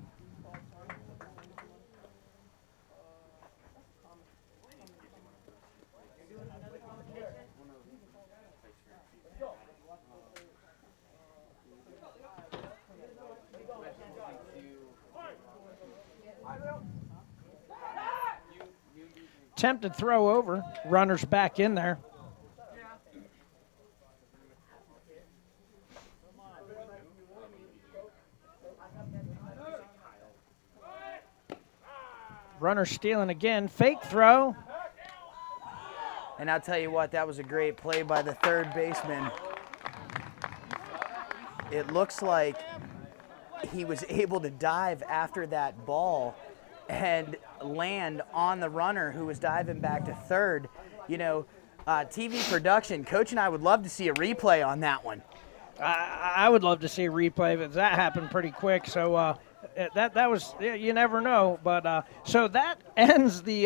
Attempted throw over, runners back in there. Runner stealing again, fake throw. And I'll tell you what, that was a great play by the third baseman. It looks like he was able to dive after that ball and land on the runner who was diving back to third. You know, TV production, Coach and I would love to see a replay on that one. I would love to see a replay, but that happened pretty quick. So that was, you never know. But so that ends the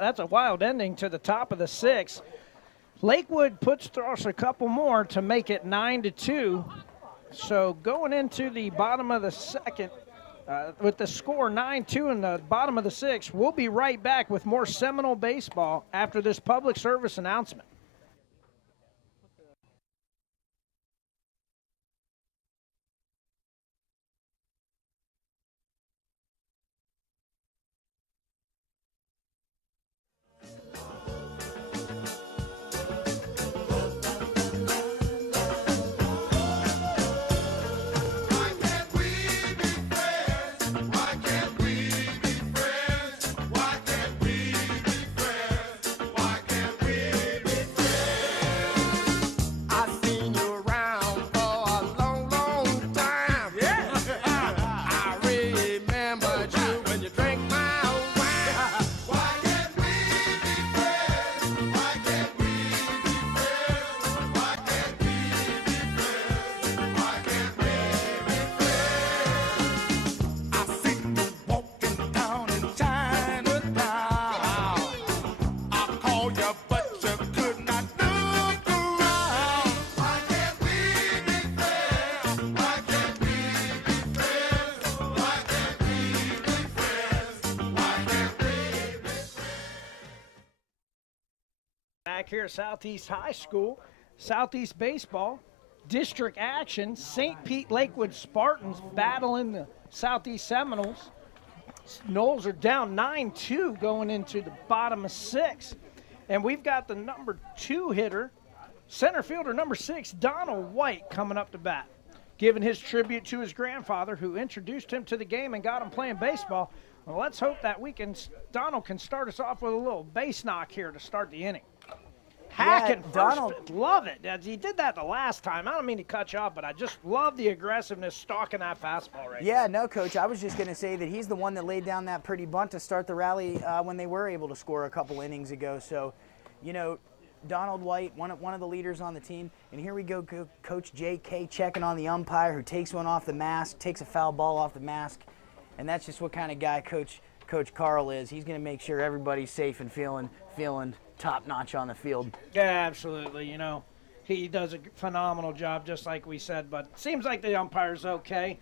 that's a wild ending to the top of the 6th. Lakewood puts us a couple more to make it 9-2. So going into the bottom of the 2nd, with the score 9-2 in the bottom of the 6th, we'll be right back with more Seminole baseball after this public service announcement. Back here at Southeast High School, Southeast baseball, district action, St. Pete Lakewood Spartans battling the Southeast Seminoles. Knowles are down 9-2 going into the bottom of 6. And we've got the number 2 hitter, center fielder number 6, Donald White, coming up to bat, giving his tribute to his grandfather who introduced him to the game and got him playing baseball. Well, let's hope that Donald can start us off with a little base knock here to start the inning. Hacking Donald, love it. He did that the last time. I don't mean to cut you off, but I just love the aggressiveness stalking that fastball right Yeah, no, Coach. I was just going to say that he's the one that laid down that pretty bunt to start the rally when they were able to score a couple innings ago. So, you know, Donald White, one of the leaders on the team. And here we go, Coach J.K. checking on the umpire who takes one off the mask, takes a foul ball off the mask. And that's just what kind of guy Coach Carl is. He's going to make sure everybody's safe and feeling top-notch on the field. Yeah, absolutely. You know, he does a phenomenal job, just like we said, but seems like the umpire's okay.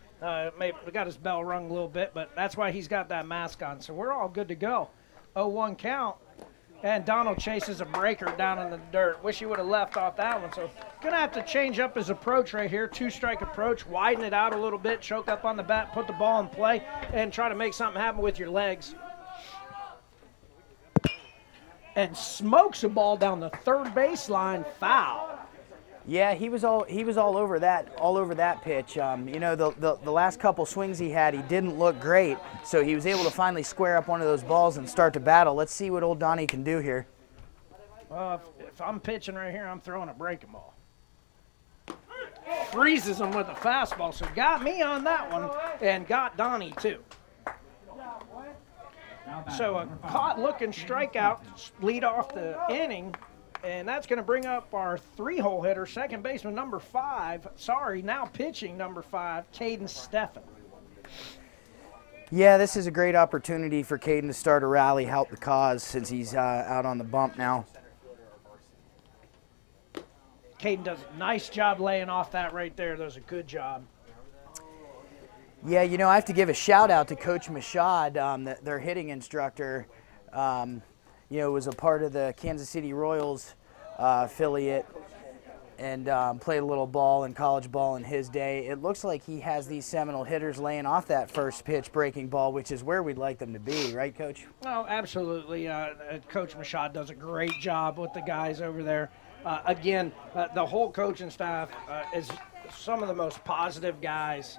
Maybe we got his bell rung a little bit, but that's why he's got that mask on, so we're all good to go. 0-1 count, and Donald chases a breaker down in the dirt. Wish he would have left off that one, so gonna have to change up his approach right here. 2-strike approach, widen it out a little bit, choke up on the bat, put the ball in play, and try to make something happen with your legs. And smokes a ball down the third baseline, foul. Yeah, he was all over that pitch. You know, the last couple swings he had, he didn't look great, so he was able to finally square up one of those balls and start to battle. Let's see what old Donnie can do here. Well, if I'm pitching right here, I'm throwing a breaking ball. Freezes him with a fastball, so got me on that one and got Donnie too. So a caught-looking strikeout lead off the inning, and that's going to bring up our 3-hole hitter, second baseman number 5. Sorry, now pitching number 5, Caden Steffen. Yeah, this is a great opportunity for Caden to start a rally, help the cause since he's out on the bump now. Caden does a nice job laying off that right there. Does a good job. Yeah, you know, I have to give a shout out to Coach Mashad, their hitting instructor. You know, was a part of the Kansas City Royals affiliate and played a little ball and college ball in his day. It looks like he has these Seminole hitters laying off that first pitch breaking ball, which is where we'd like them to be, right, Coach? Oh, absolutely. Coach Mashad does a great job with the guys over there. Again, the whole coaching staff is some of the most positive guys.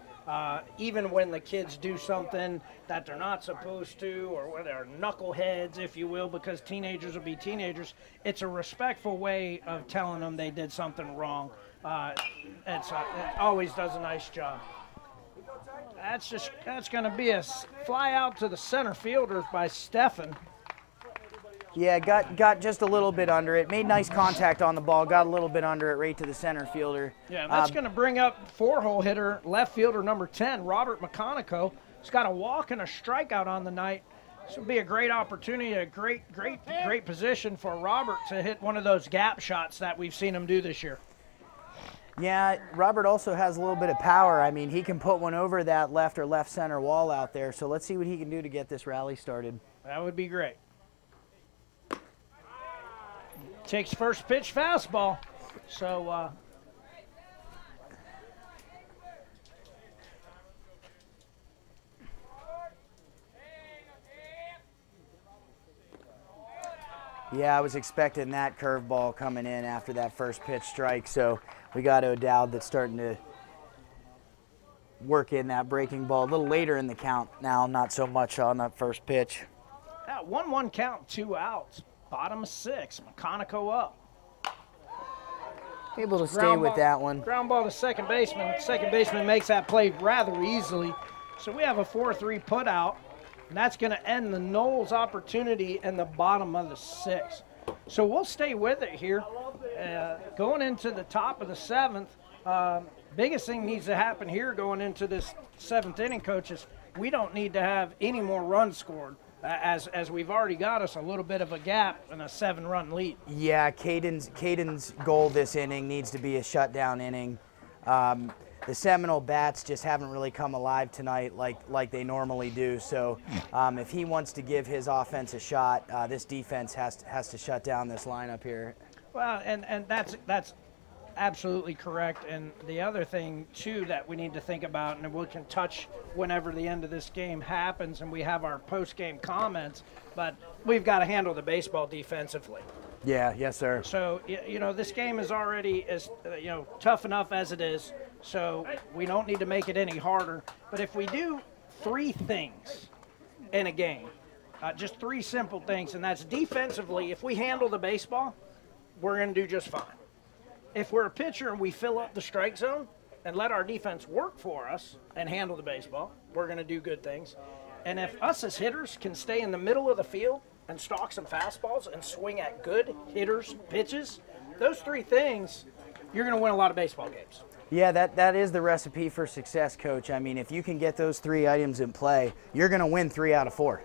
Even when the kids do something that they're not supposed to, or where they're knuckleheads, if you will, because teenagers will be teenagers, it's a respectful way of telling them they did something wrong. It always does a nice job. That's going to be a fly out to the center fielder by Steffen. Yeah, got just a little bit under it. Made nice contact on the ball. Got a little bit under it right to the center fielder. Yeah, that's going to bring up 4-hole hitter, left fielder number 10, Robert McConico. He's got a walk and a strikeout on the night. This will be a great opportunity, a great position for Robert to hit one of those gap shots that we've seen him do this year. Yeah, Robert also has a little bit of power. I mean, he can put one over that left or left center wall out there. So let's see what he can do to get this rally started. That would be great. Takes first pitch fastball. So yeah, I was expecting that curveball coming in after that first pitch strike. So we got O'Dowd that's starting to work in that breaking ball a little later in the count now, not so much on that first pitch. yeah, 1-1 count, 2 outs. Bottom of 6. McConico up. Able to stay Ground with ball- that one. Ground ball to second baseman. Second baseman makes that play rather easily. So we have a 4-3 put out, and that's going to end the Knowles opportunity in the bottom of the 6th. So we'll stay with it here. Going into the top of the 7th, biggest thing needs to happen here going into this 7th inning, coaches, we don't need to have any more runs scored. As we've already got us a little bit of a gap and a 7-run lead. Yeah, Caden's goal this inning needs to be a shutdown inning. The Seminole bats just haven't really come alive tonight like they normally do. So if he wants to give his offense a shot, this defense has to shut down this lineup here. Well, and that's absolutely correct. And the other thing, too, that we need to think about, and we can touch whenever the end of this game happens and we have our post-game comments, but we've got to handle the baseball defensively. Yeah, yes, sir. So, you know, this game is already tough enough as it is, so we don't need to make it any harder. But if we do 3 things in a game, just 3 simple things, and that's defensively, if we handle the baseball, we're going to do just fine. If we're a pitcher and we fill up the strike zone and let our defense work for us and handle the baseball, we're going to do good things. And if us as hitters can stay in the middle of the field and stalk some fastballs and swing at good hitters' pitches, those 3 things, you're going to win a lot of baseball games. Yeah, that is the recipe for success, Coach. I mean, if you can get those 3 items in play, you're going to win 3 out of 4.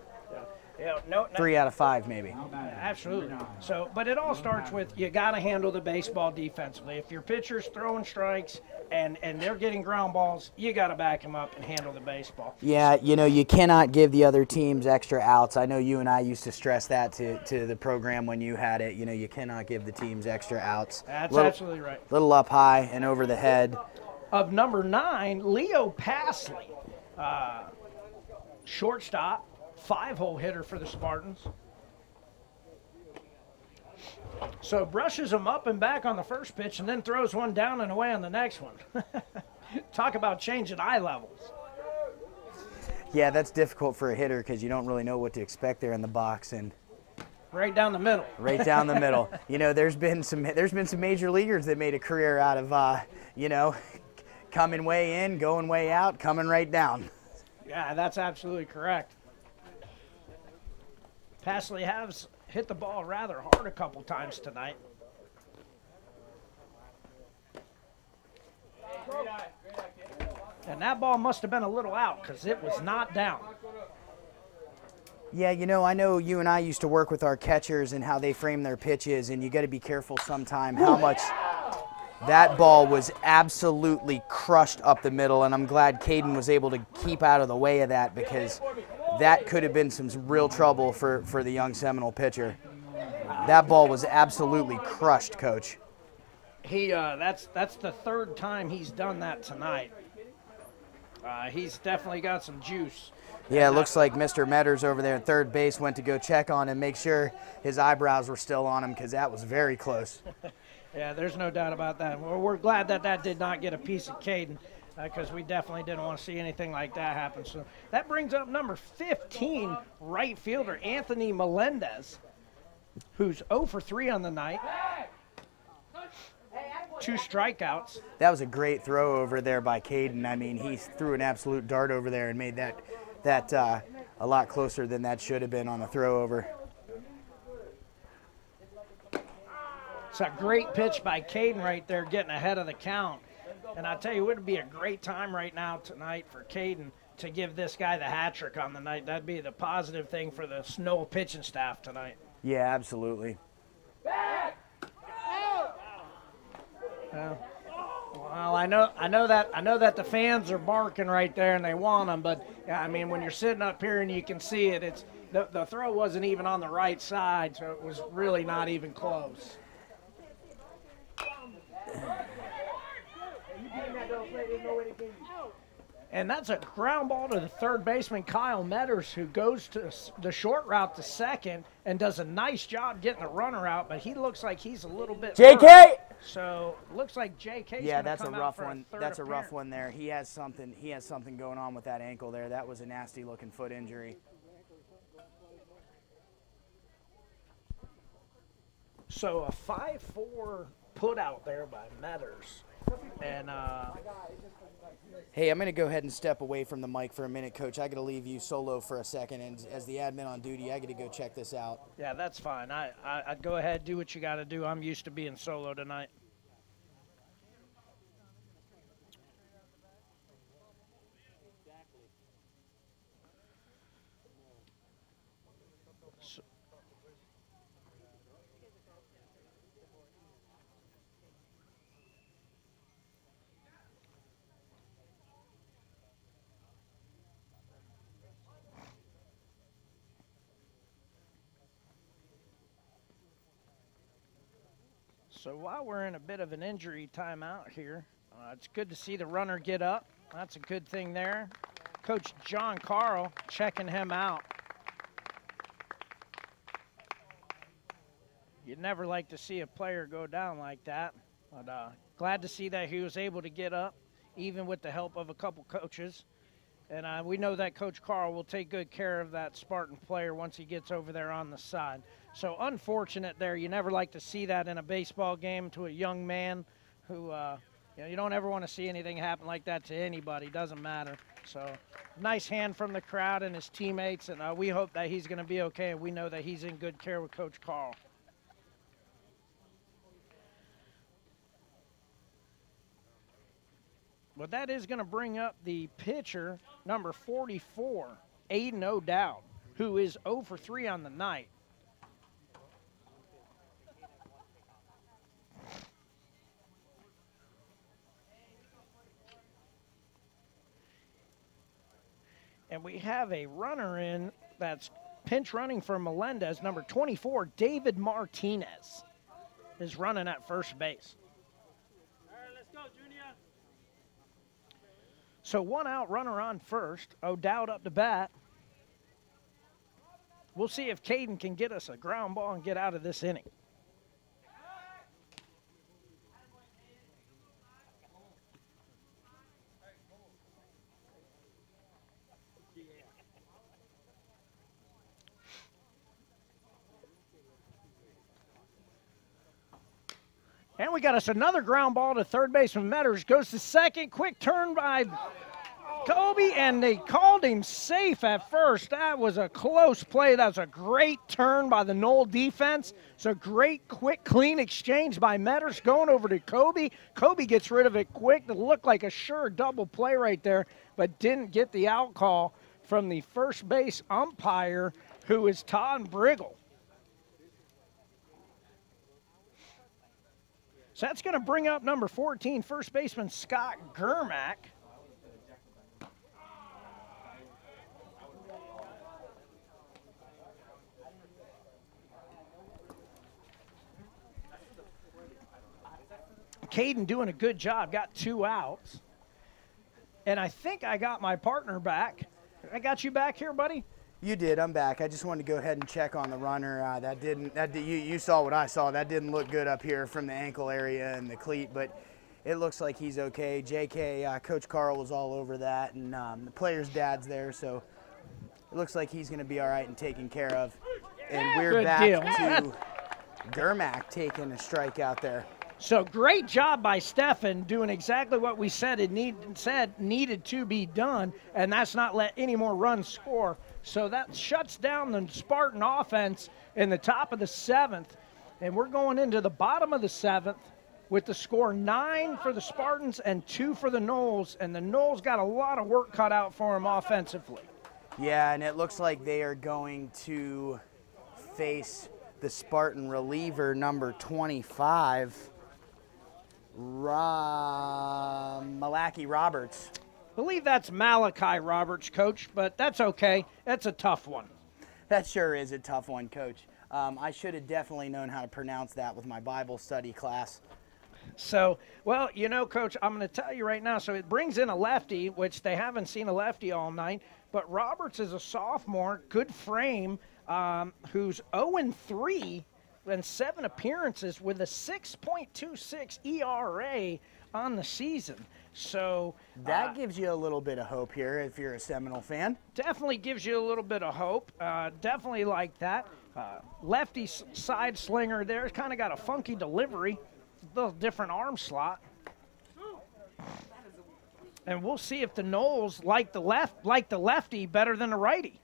No, 3 out of 5, maybe. Absolutely. So, but it all starts with you got to handle the baseball defensively. If your pitcher's throwing strikes and they're getting ground balls, you got to back them up and handle the baseball. Yeah, you know, you cannot give the other teams extra outs. I know you and I used to stress that to the program when you had it. You know, you cannot give the teams extra outs. That's absolutely right. Little up high and over the head. Of number 9, Leo Pasley, shortstop. 5-hole hitter for the Spartans. So brushes him up and back on the first pitch and then throws one down and away on the next one. Talk about changing eye levels. Yeah, that's difficult for a hitter because you don't really know what to expect there in the box, and right down the middle. Right down the middle. You know, there's been some major leaguers that made a career out of coming way in, going way out, coming right down. Yeah, that's absolutely correct. Pasley has hit the ball rather hard a couple times tonight. And that ball must have been a little out because it was not down. Yeah, you know, I know you and I used to work with our catchers and how they frame their pitches, and you got to be careful sometime how much that ball was absolutely crushed up the middle, and I'm glad Caden was able to keep out of the way of that because that could have been some real trouble for the young Seminole pitcher. That ball was absolutely crushed, Coach. That's the 3rd time he's done that tonight. He's definitely got some juice. Yeah, it looks like Mr. Metters over there at third base went to go check on him, make sure his eyebrows were still on him because that was very close. Yeah, there's no doubt about that. We're glad that did not get a piece of Caden because we definitely didn't want to see anything like that happen. So that brings up number 15, right fielder Anthony Melendez, who's 0 for 3 on the night. 2 strikeouts. That was a great throw over there by Caden. I mean, he threw an absolute dart over there and made that a lot closer than that should have been on a throw over. It's a great pitch by Caden right there, getting ahead of the count. And I tell you, it would be a great time right now tonight for Caden to give this guy the hat trick on the night. That'd be the positive thing for the Snow pitching staff tonight. Yeah, absolutely. Well, I know that the fans are barking right there and they want them, but yeah, I mean, when you're sitting up here and you can see it, it's the throw wasn't even on the right side, so it was really not even close. And that's a ground ball to the third baseman, Kyle Metters, who goes to the short route to second and does a nice job getting the runner out, but he looks like he's a little bit JK! hurt. So looks like JK's Yeah, gonna that's a come out rough for one. third That's a rough appearance. one there. He has something going on with that ankle there. That was a nasty looking foot injury. So a 5-4 put out there by Metters. And Hey, I'm going to go ahead and step away from the mic for a minute, Coach. I got to leave you solo for a second, and as the admin on duty, I got to go check this out. yeah, that's fine. I'd go ahead, do what you got to do. I'm used to being solo tonight. So while we're in a bit of an injury timeout here, it's good to see the runner get up. That's a good thing there. Coach John Carl checking him out. You'd never like to see a player go down like that, but glad to see that he was able to get up, even with the help of a couple coaches. And we know that Coach Carl will take good care of that Spartan player once he gets over there on the side. So unfortunate there. You never like to see that in a baseball game to a young man who, you don't ever want to see anything happen like that to anybody. Doesn't matter. So nice hand from the crowd and his teammates, and we hope that he's going to be okay, and we know that he's in good care with Coach Carl. But that is going to bring up the pitcher, number 44, Aiden O'Dowd, who is 0 for 3 on the night. And we have a runner in that's pinch running for Melendez. Number 24, David Martinez, is running at first base. All right, let's go, Junior. So one out, runner on first. O'Dowd up to bat. We'll see if Caden can get us a ground ball and get out of this inning. And we got us another ground ball to third baseman Metters. Goes to second. Quick turn by Kobe, and they called him safe at first. That was a close play. That was a great turn by the Knoll defense. It's a great, quick, clean exchange by Metters going over to Kobe. Kobe gets rid of it quick. It looked like a sure double play right there, but didn't get the out call from the first base umpire, who is Todd Briggle. So that's going to bring up number 14, first baseman Scott Germack. Caden doing a good job, got 2 outs. And I think I got my partner back. I got you back here, buddy? You did. I'm back. I just wanted to go ahead and check on the runner. You saw what I saw. That didn't look good up here from the ankle area and the cleat, but it looks like he's okay. JK, Coach Carl was all over that, and the player's dad's there, so it looks like he's going to be all right and taken care of. And we're Good back deal. to Germack taking a strike out there. So great job by Stefan doing exactly what we said it needed to be done, and that's not let any more runs score. So that shuts down the Spartan offense in the top of the 7th, and we're going into the bottom of the 7th. with the score 9 for the Spartans and 2 for the Noles, and the Noles got a lot of work cut out for them offensively. Yeah, and it looks like they are going to face the Spartan reliever number 25, Malachi Roberts. I believe that's Malachi Roberts, Coach, but that's okay. That's a tough one. That sure is a tough one, Coach. I should have definitely known how to pronounce that with my Bible study class. So, well, you know, Coach, I'm going to tell you right now. So it brings in a lefty, which they haven't seen a lefty all night. But Roberts is a sophomore, good frame, who's 0-3 and 7 appearances with a 6.26 ERA on the season. So that gives you a little bit of hope here if you're a Seminole fan. Definitely gives you a little bit of hope. Definitely like that. Lefty side slinger there. Kind of got a funky delivery. A little different arm slot. And we'll see if the Noles like the lefty better than the righty.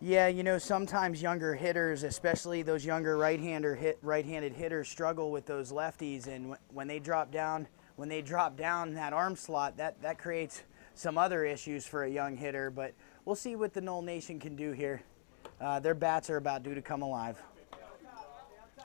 Yeah, you know, sometimes younger hitters, especially those younger right-handed hitters, struggle with those lefties, and when they drop down that arm slot, that creates some other issues for a young hitter. But we'll see what the Nole Nation can do here. Their bats are about due to come alive.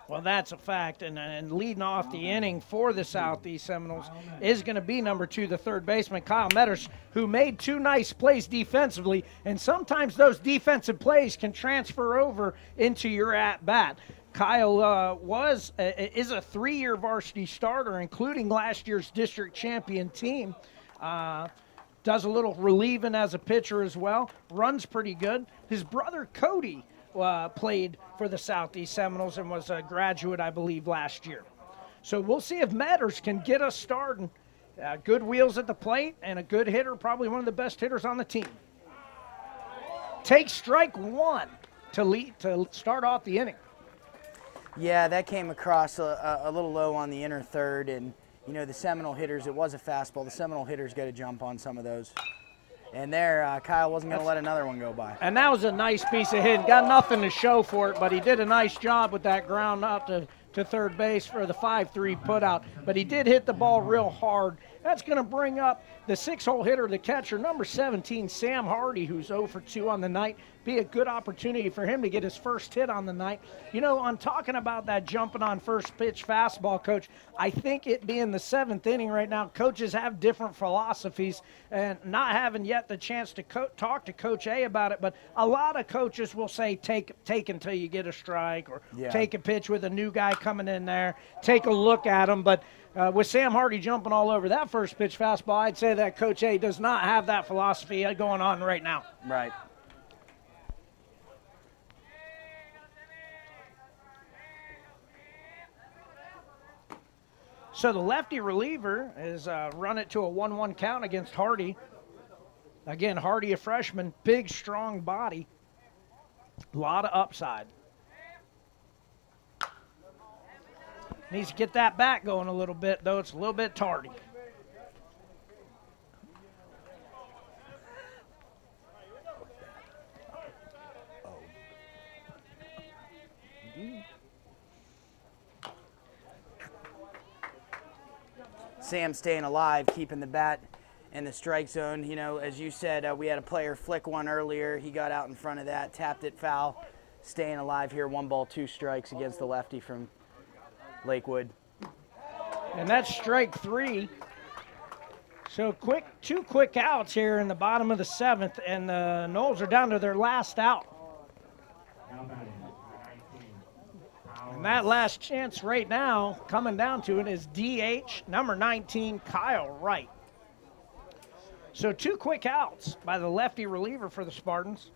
Well, that's a fact, and leading off the inning for the Southeast Seminoles is going to be number 2, the third baseman, Kyle Metters, who made 2 nice plays defensively, and sometimes those defensive plays can transfer over into your at-bat. Kyle is a 3-year varsity starter, including last year's district champion team. Does a little relieving as a pitcher as well, runs pretty good. His brother, Cody, played for the Southeast Seminoles and was a graduate, I believe, last year. So we'll see if Matters can get us starting. Good wheels at the plate and a good hitter, probably one of the best hitters on the team. Take strike 1 to start off the inning. Yeah, that came across a little low on the inner third, and you know the Seminole hitters, it was a fastball. The Seminole hitters got to jump on some of those. And there, Kyle wasn't going to let another one go by. And that was a nice piece of hitting. Got nothing to show for it, but he did a nice job with that ground out to third base for the 5-3 putout. But he did hit the ball real hard. That's going to bring up the 6-hole hitter, the catcher, number 17, Sam Hardy, who's 0 for 2 on the night. Be a good opportunity for him to get his first hit on the night. You know, I'm talking about that jumping on first pitch fastball, Coach. I think it being the 7th inning right now, coaches have different philosophies, and not having yet the chance to talk to Coach A about it, but a lot of coaches will say take until you get a strike, or take a pitch with a new guy coming in there, take a look at him. But with Sam Hardy jumping all over that first pitch fastball, I'd say that Coach A does not have that philosophy going on right now. Right. So the lefty reliever is run it to a 1-1 count against Hardy. Again, Hardy, a freshman, big, strong body, a lot of upside. Needs to get that bat going a little bit, though. It's a little bit tardy. Sam staying alive, keeping the bat in the strike zone. You know, as you said, we had a player flick one earlier. He got out in front of that, tapped it foul. Staying alive here, 1 ball, 2 strikes against the lefty from Lakewood. And that's strike 3. So 2 quick outs here in the bottom of the 7th, and the Noles are down to their last out. And that last chance right now, coming down to it, is DH, number 19, Kyle Wright. So 2 quick outs by the lefty reliever for the Spartans.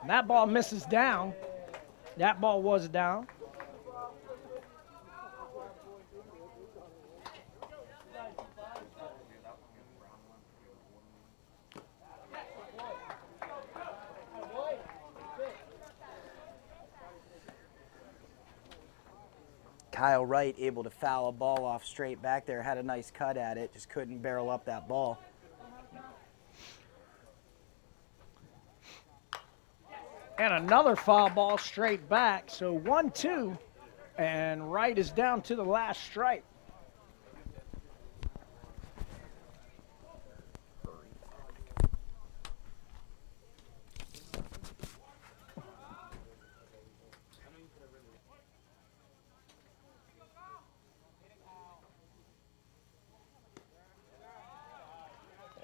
And that ball misses down. That ball was down. Kyle Wright able to foul a ball off straight back there, had a nice cut at it, just couldn't barrel up that ball. And another foul ball straight back. So 1-2, and right is down to the last strike.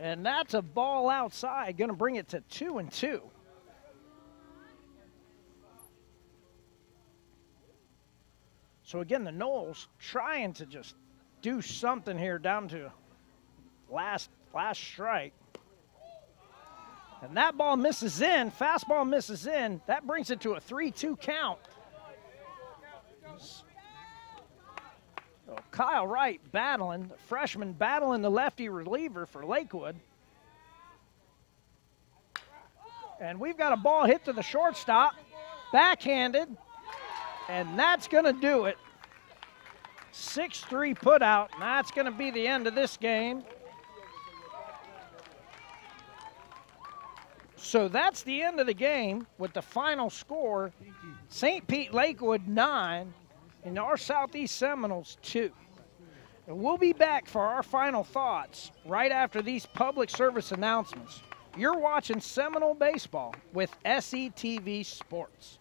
And that's a ball outside, going to bring it to 2-2. So again, the Noles trying to just do something here down to last strike. And that ball misses in, fastball misses in. That brings it to a 3-2 count. So Kyle Wright battling, the freshman battling the lefty reliever for Lakewood. And we've got a ball hit to the shortstop, backhanded, and that's going to do it. 6-3 put out, and that's going to be the end of this game. So that's the end of the game with the final score, St. Pete Lakewood 9 and our Southeast Seminoles 2. And we'll be back for our final thoughts right after these public service announcements. You're watching Seminole Baseball with SETV Sports.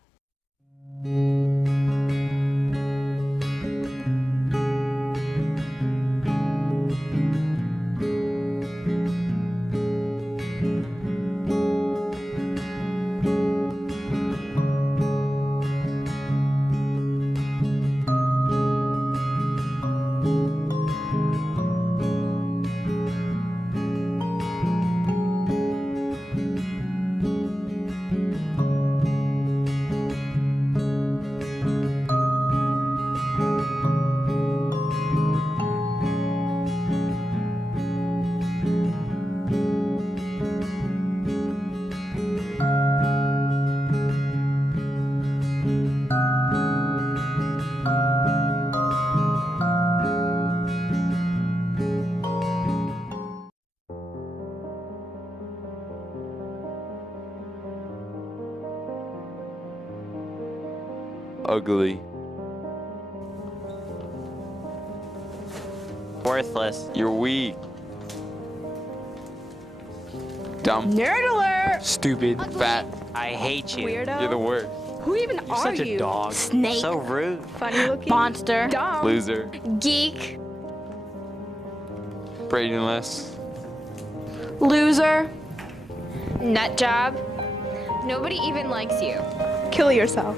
Ugly. Worthless. You're weak. Dumb. Nerd alert! Stupid. Fat. I hate you. Weirdo. You're the worst. Who even You're are such a you? dog. Snake. So rude. Funny looking. Monster. Dumb. Loser. Geek. Brainless. Loser. Nut job. Nobody even likes you. Kill yourself.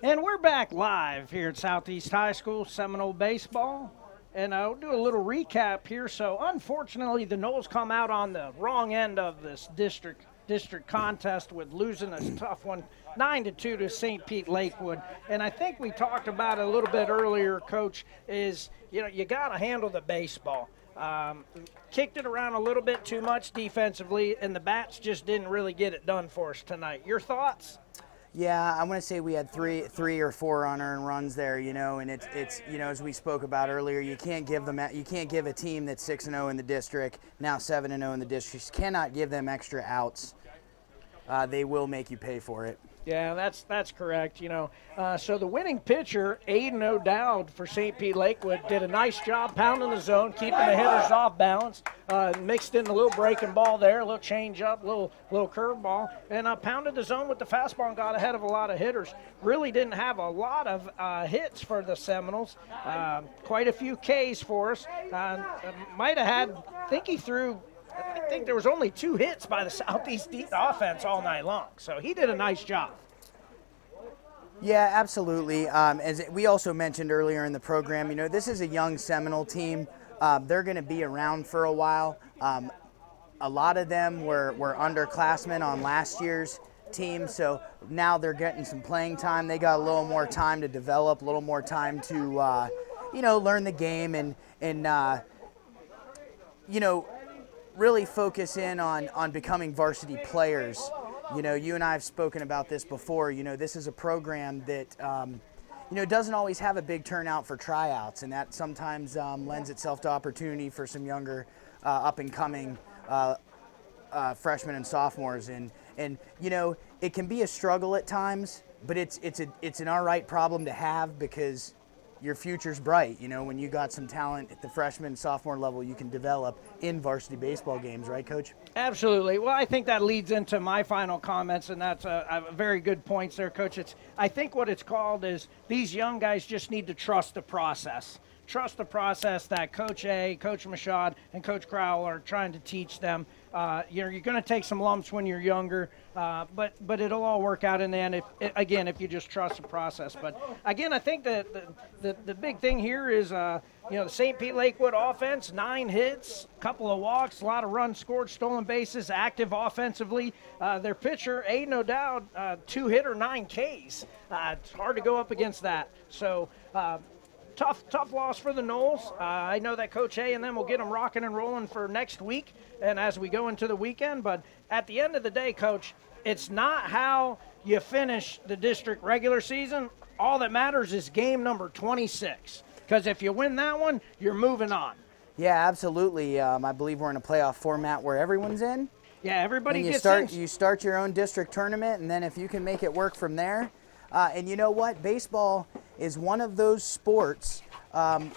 And we're back live here at Southeast High School, Seminole Baseball. And I'll do a little recap here. So unfortunately, the Noles come out on the wrong end of this district contest with losing a tough one, 9-2 to St. Pete Lakewood. And I think we talked about it a little bit earlier, Coach, is, you know, you got to handle the baseball. Kicked it around a little bit too much defensively, and the bats just didn't really get it done for us tonight. Your thoughts? Yeah, I want to say we had three or four unearned runs there, you know, and it's you know, as we spoke about earlier, you can't give a team that's 6-0 in the district, now 7-0 in the district, you cannot give them extra outs. They will make you pay for it. Yeah, that's correct. You know, so the winning pitcher, Aiden O'Dowd for St. Pete Lakewood, did a nice job pounding the zone, keeping the hitters off balance. Mixed in a little breaking ball there, a little change up, little curve ball, and pounded the zone with the fastball and got ahead of a lot of hitters. Really didn't have a lot of hits for the Seminoles. Quite a few Ks for us. Might have had, I think there was only 2 hits by the Southeast offense all night long. So he did a nice job. Yeah, absolutely. As we also mentioned earlier in the program, this is a young Seminole team. They're going to be around for a while. A lot of them were underclassmen on last year's team, so now they're getting some playing time. They got a little more time to develop, a little more time to, learn the game and really focus in on becoming varsity players. You and I have spoken about this before. This is a program that, doesn't always have a big turnout for tryouts, and that sometimes lends itself to opportunity for some younger, up-and-coming freshmen and sophomores. And it can be a struggle at times, but it's an all right problem to have because your future's bright. When you got some talent at the freshman and sophomore level, you can develop in varsity baseball games, right, Coach? Absolutely. Well, I think that leads into my final comments, and that's a very good points there, Coach. I think what it's called is these young guys just need to trust the process. Trust the process that Coach A, Coach Machad, and Coach Crowell are trying to teach them. You're going to take some lumps when you're younger, but it'll all work out in the end, if you just trust the process. But, again, I think that the big thing here is, the St. Pete Lakewood offense, 9 hits, couple of walks, a lot of runs scored, stolen bases, active offensively. Their pitcher, Aiden O'Dowd, 2-hitter, 9 Ks. It's hard to go up against that. So, Tough loss for the Noles. I know that Coach A and them will get them rocking and rolling for next week and as we go into the weekend. But at the end of the day, Coach, it's not how you finish the district regular season. All that matters is game number 26. Because if you win that one, you're moving on. Yeah, absolutely. I believe we're in a playoff format where everyone's in. Yeah, everybody gets in. You start your own district tournament, and then if you can make it work from there. And you know what? Baseball is one of those sports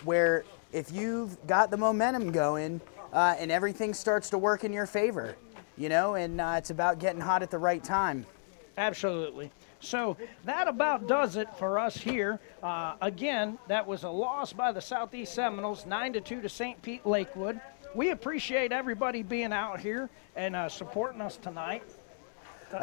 where if you've got the momentum going and everything starts to work in your favor, and it's about getting hot at the right time. Absolutely. So that about does it for us here. Again, that was a loss by the Southeast Seminoles, 9-2 to St. Pete Lakewood. We appreciate everybody being out here and supporting us tonight.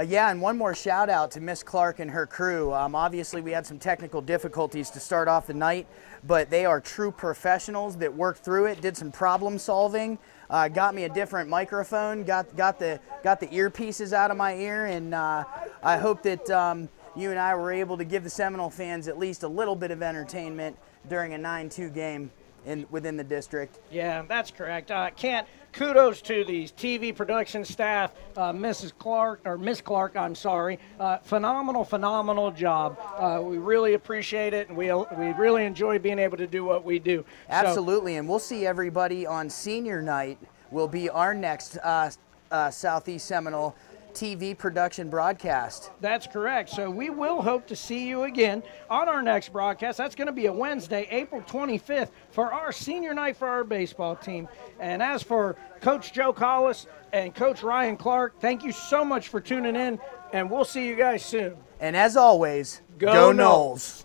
Yeah, and one more shout out to Miss Clark and her crew. Obviously, we had some technical difficulties to start off the night, but they are true professionals that worked through it, did some problem solving, got me a different microphone, got the earpieces out of my ear, and I hope that you and I were able to give the Seminole fans at least a little bit of entertainment during a 9-2 game within the district. Yeah, that's correct. Kudos to the TV production staff, Miss Clark, I'm sorry. Phenomenal job. We really appreciate it, and we really enjoy being able to do what we do. Absolutely, and we'll see everybody on senior night. Will be our next Southeast Seminole TV production broadcast. That's correct. So we will hope to see you again on our next broadcast. That's going to be a Wednesday, April 25th, for our senior night for our baseball team. And as for Coach Joe Collis and Coach Ryan Clark, thank you so much for tuning in, and we'll see you guys soon. And as always, go Noles.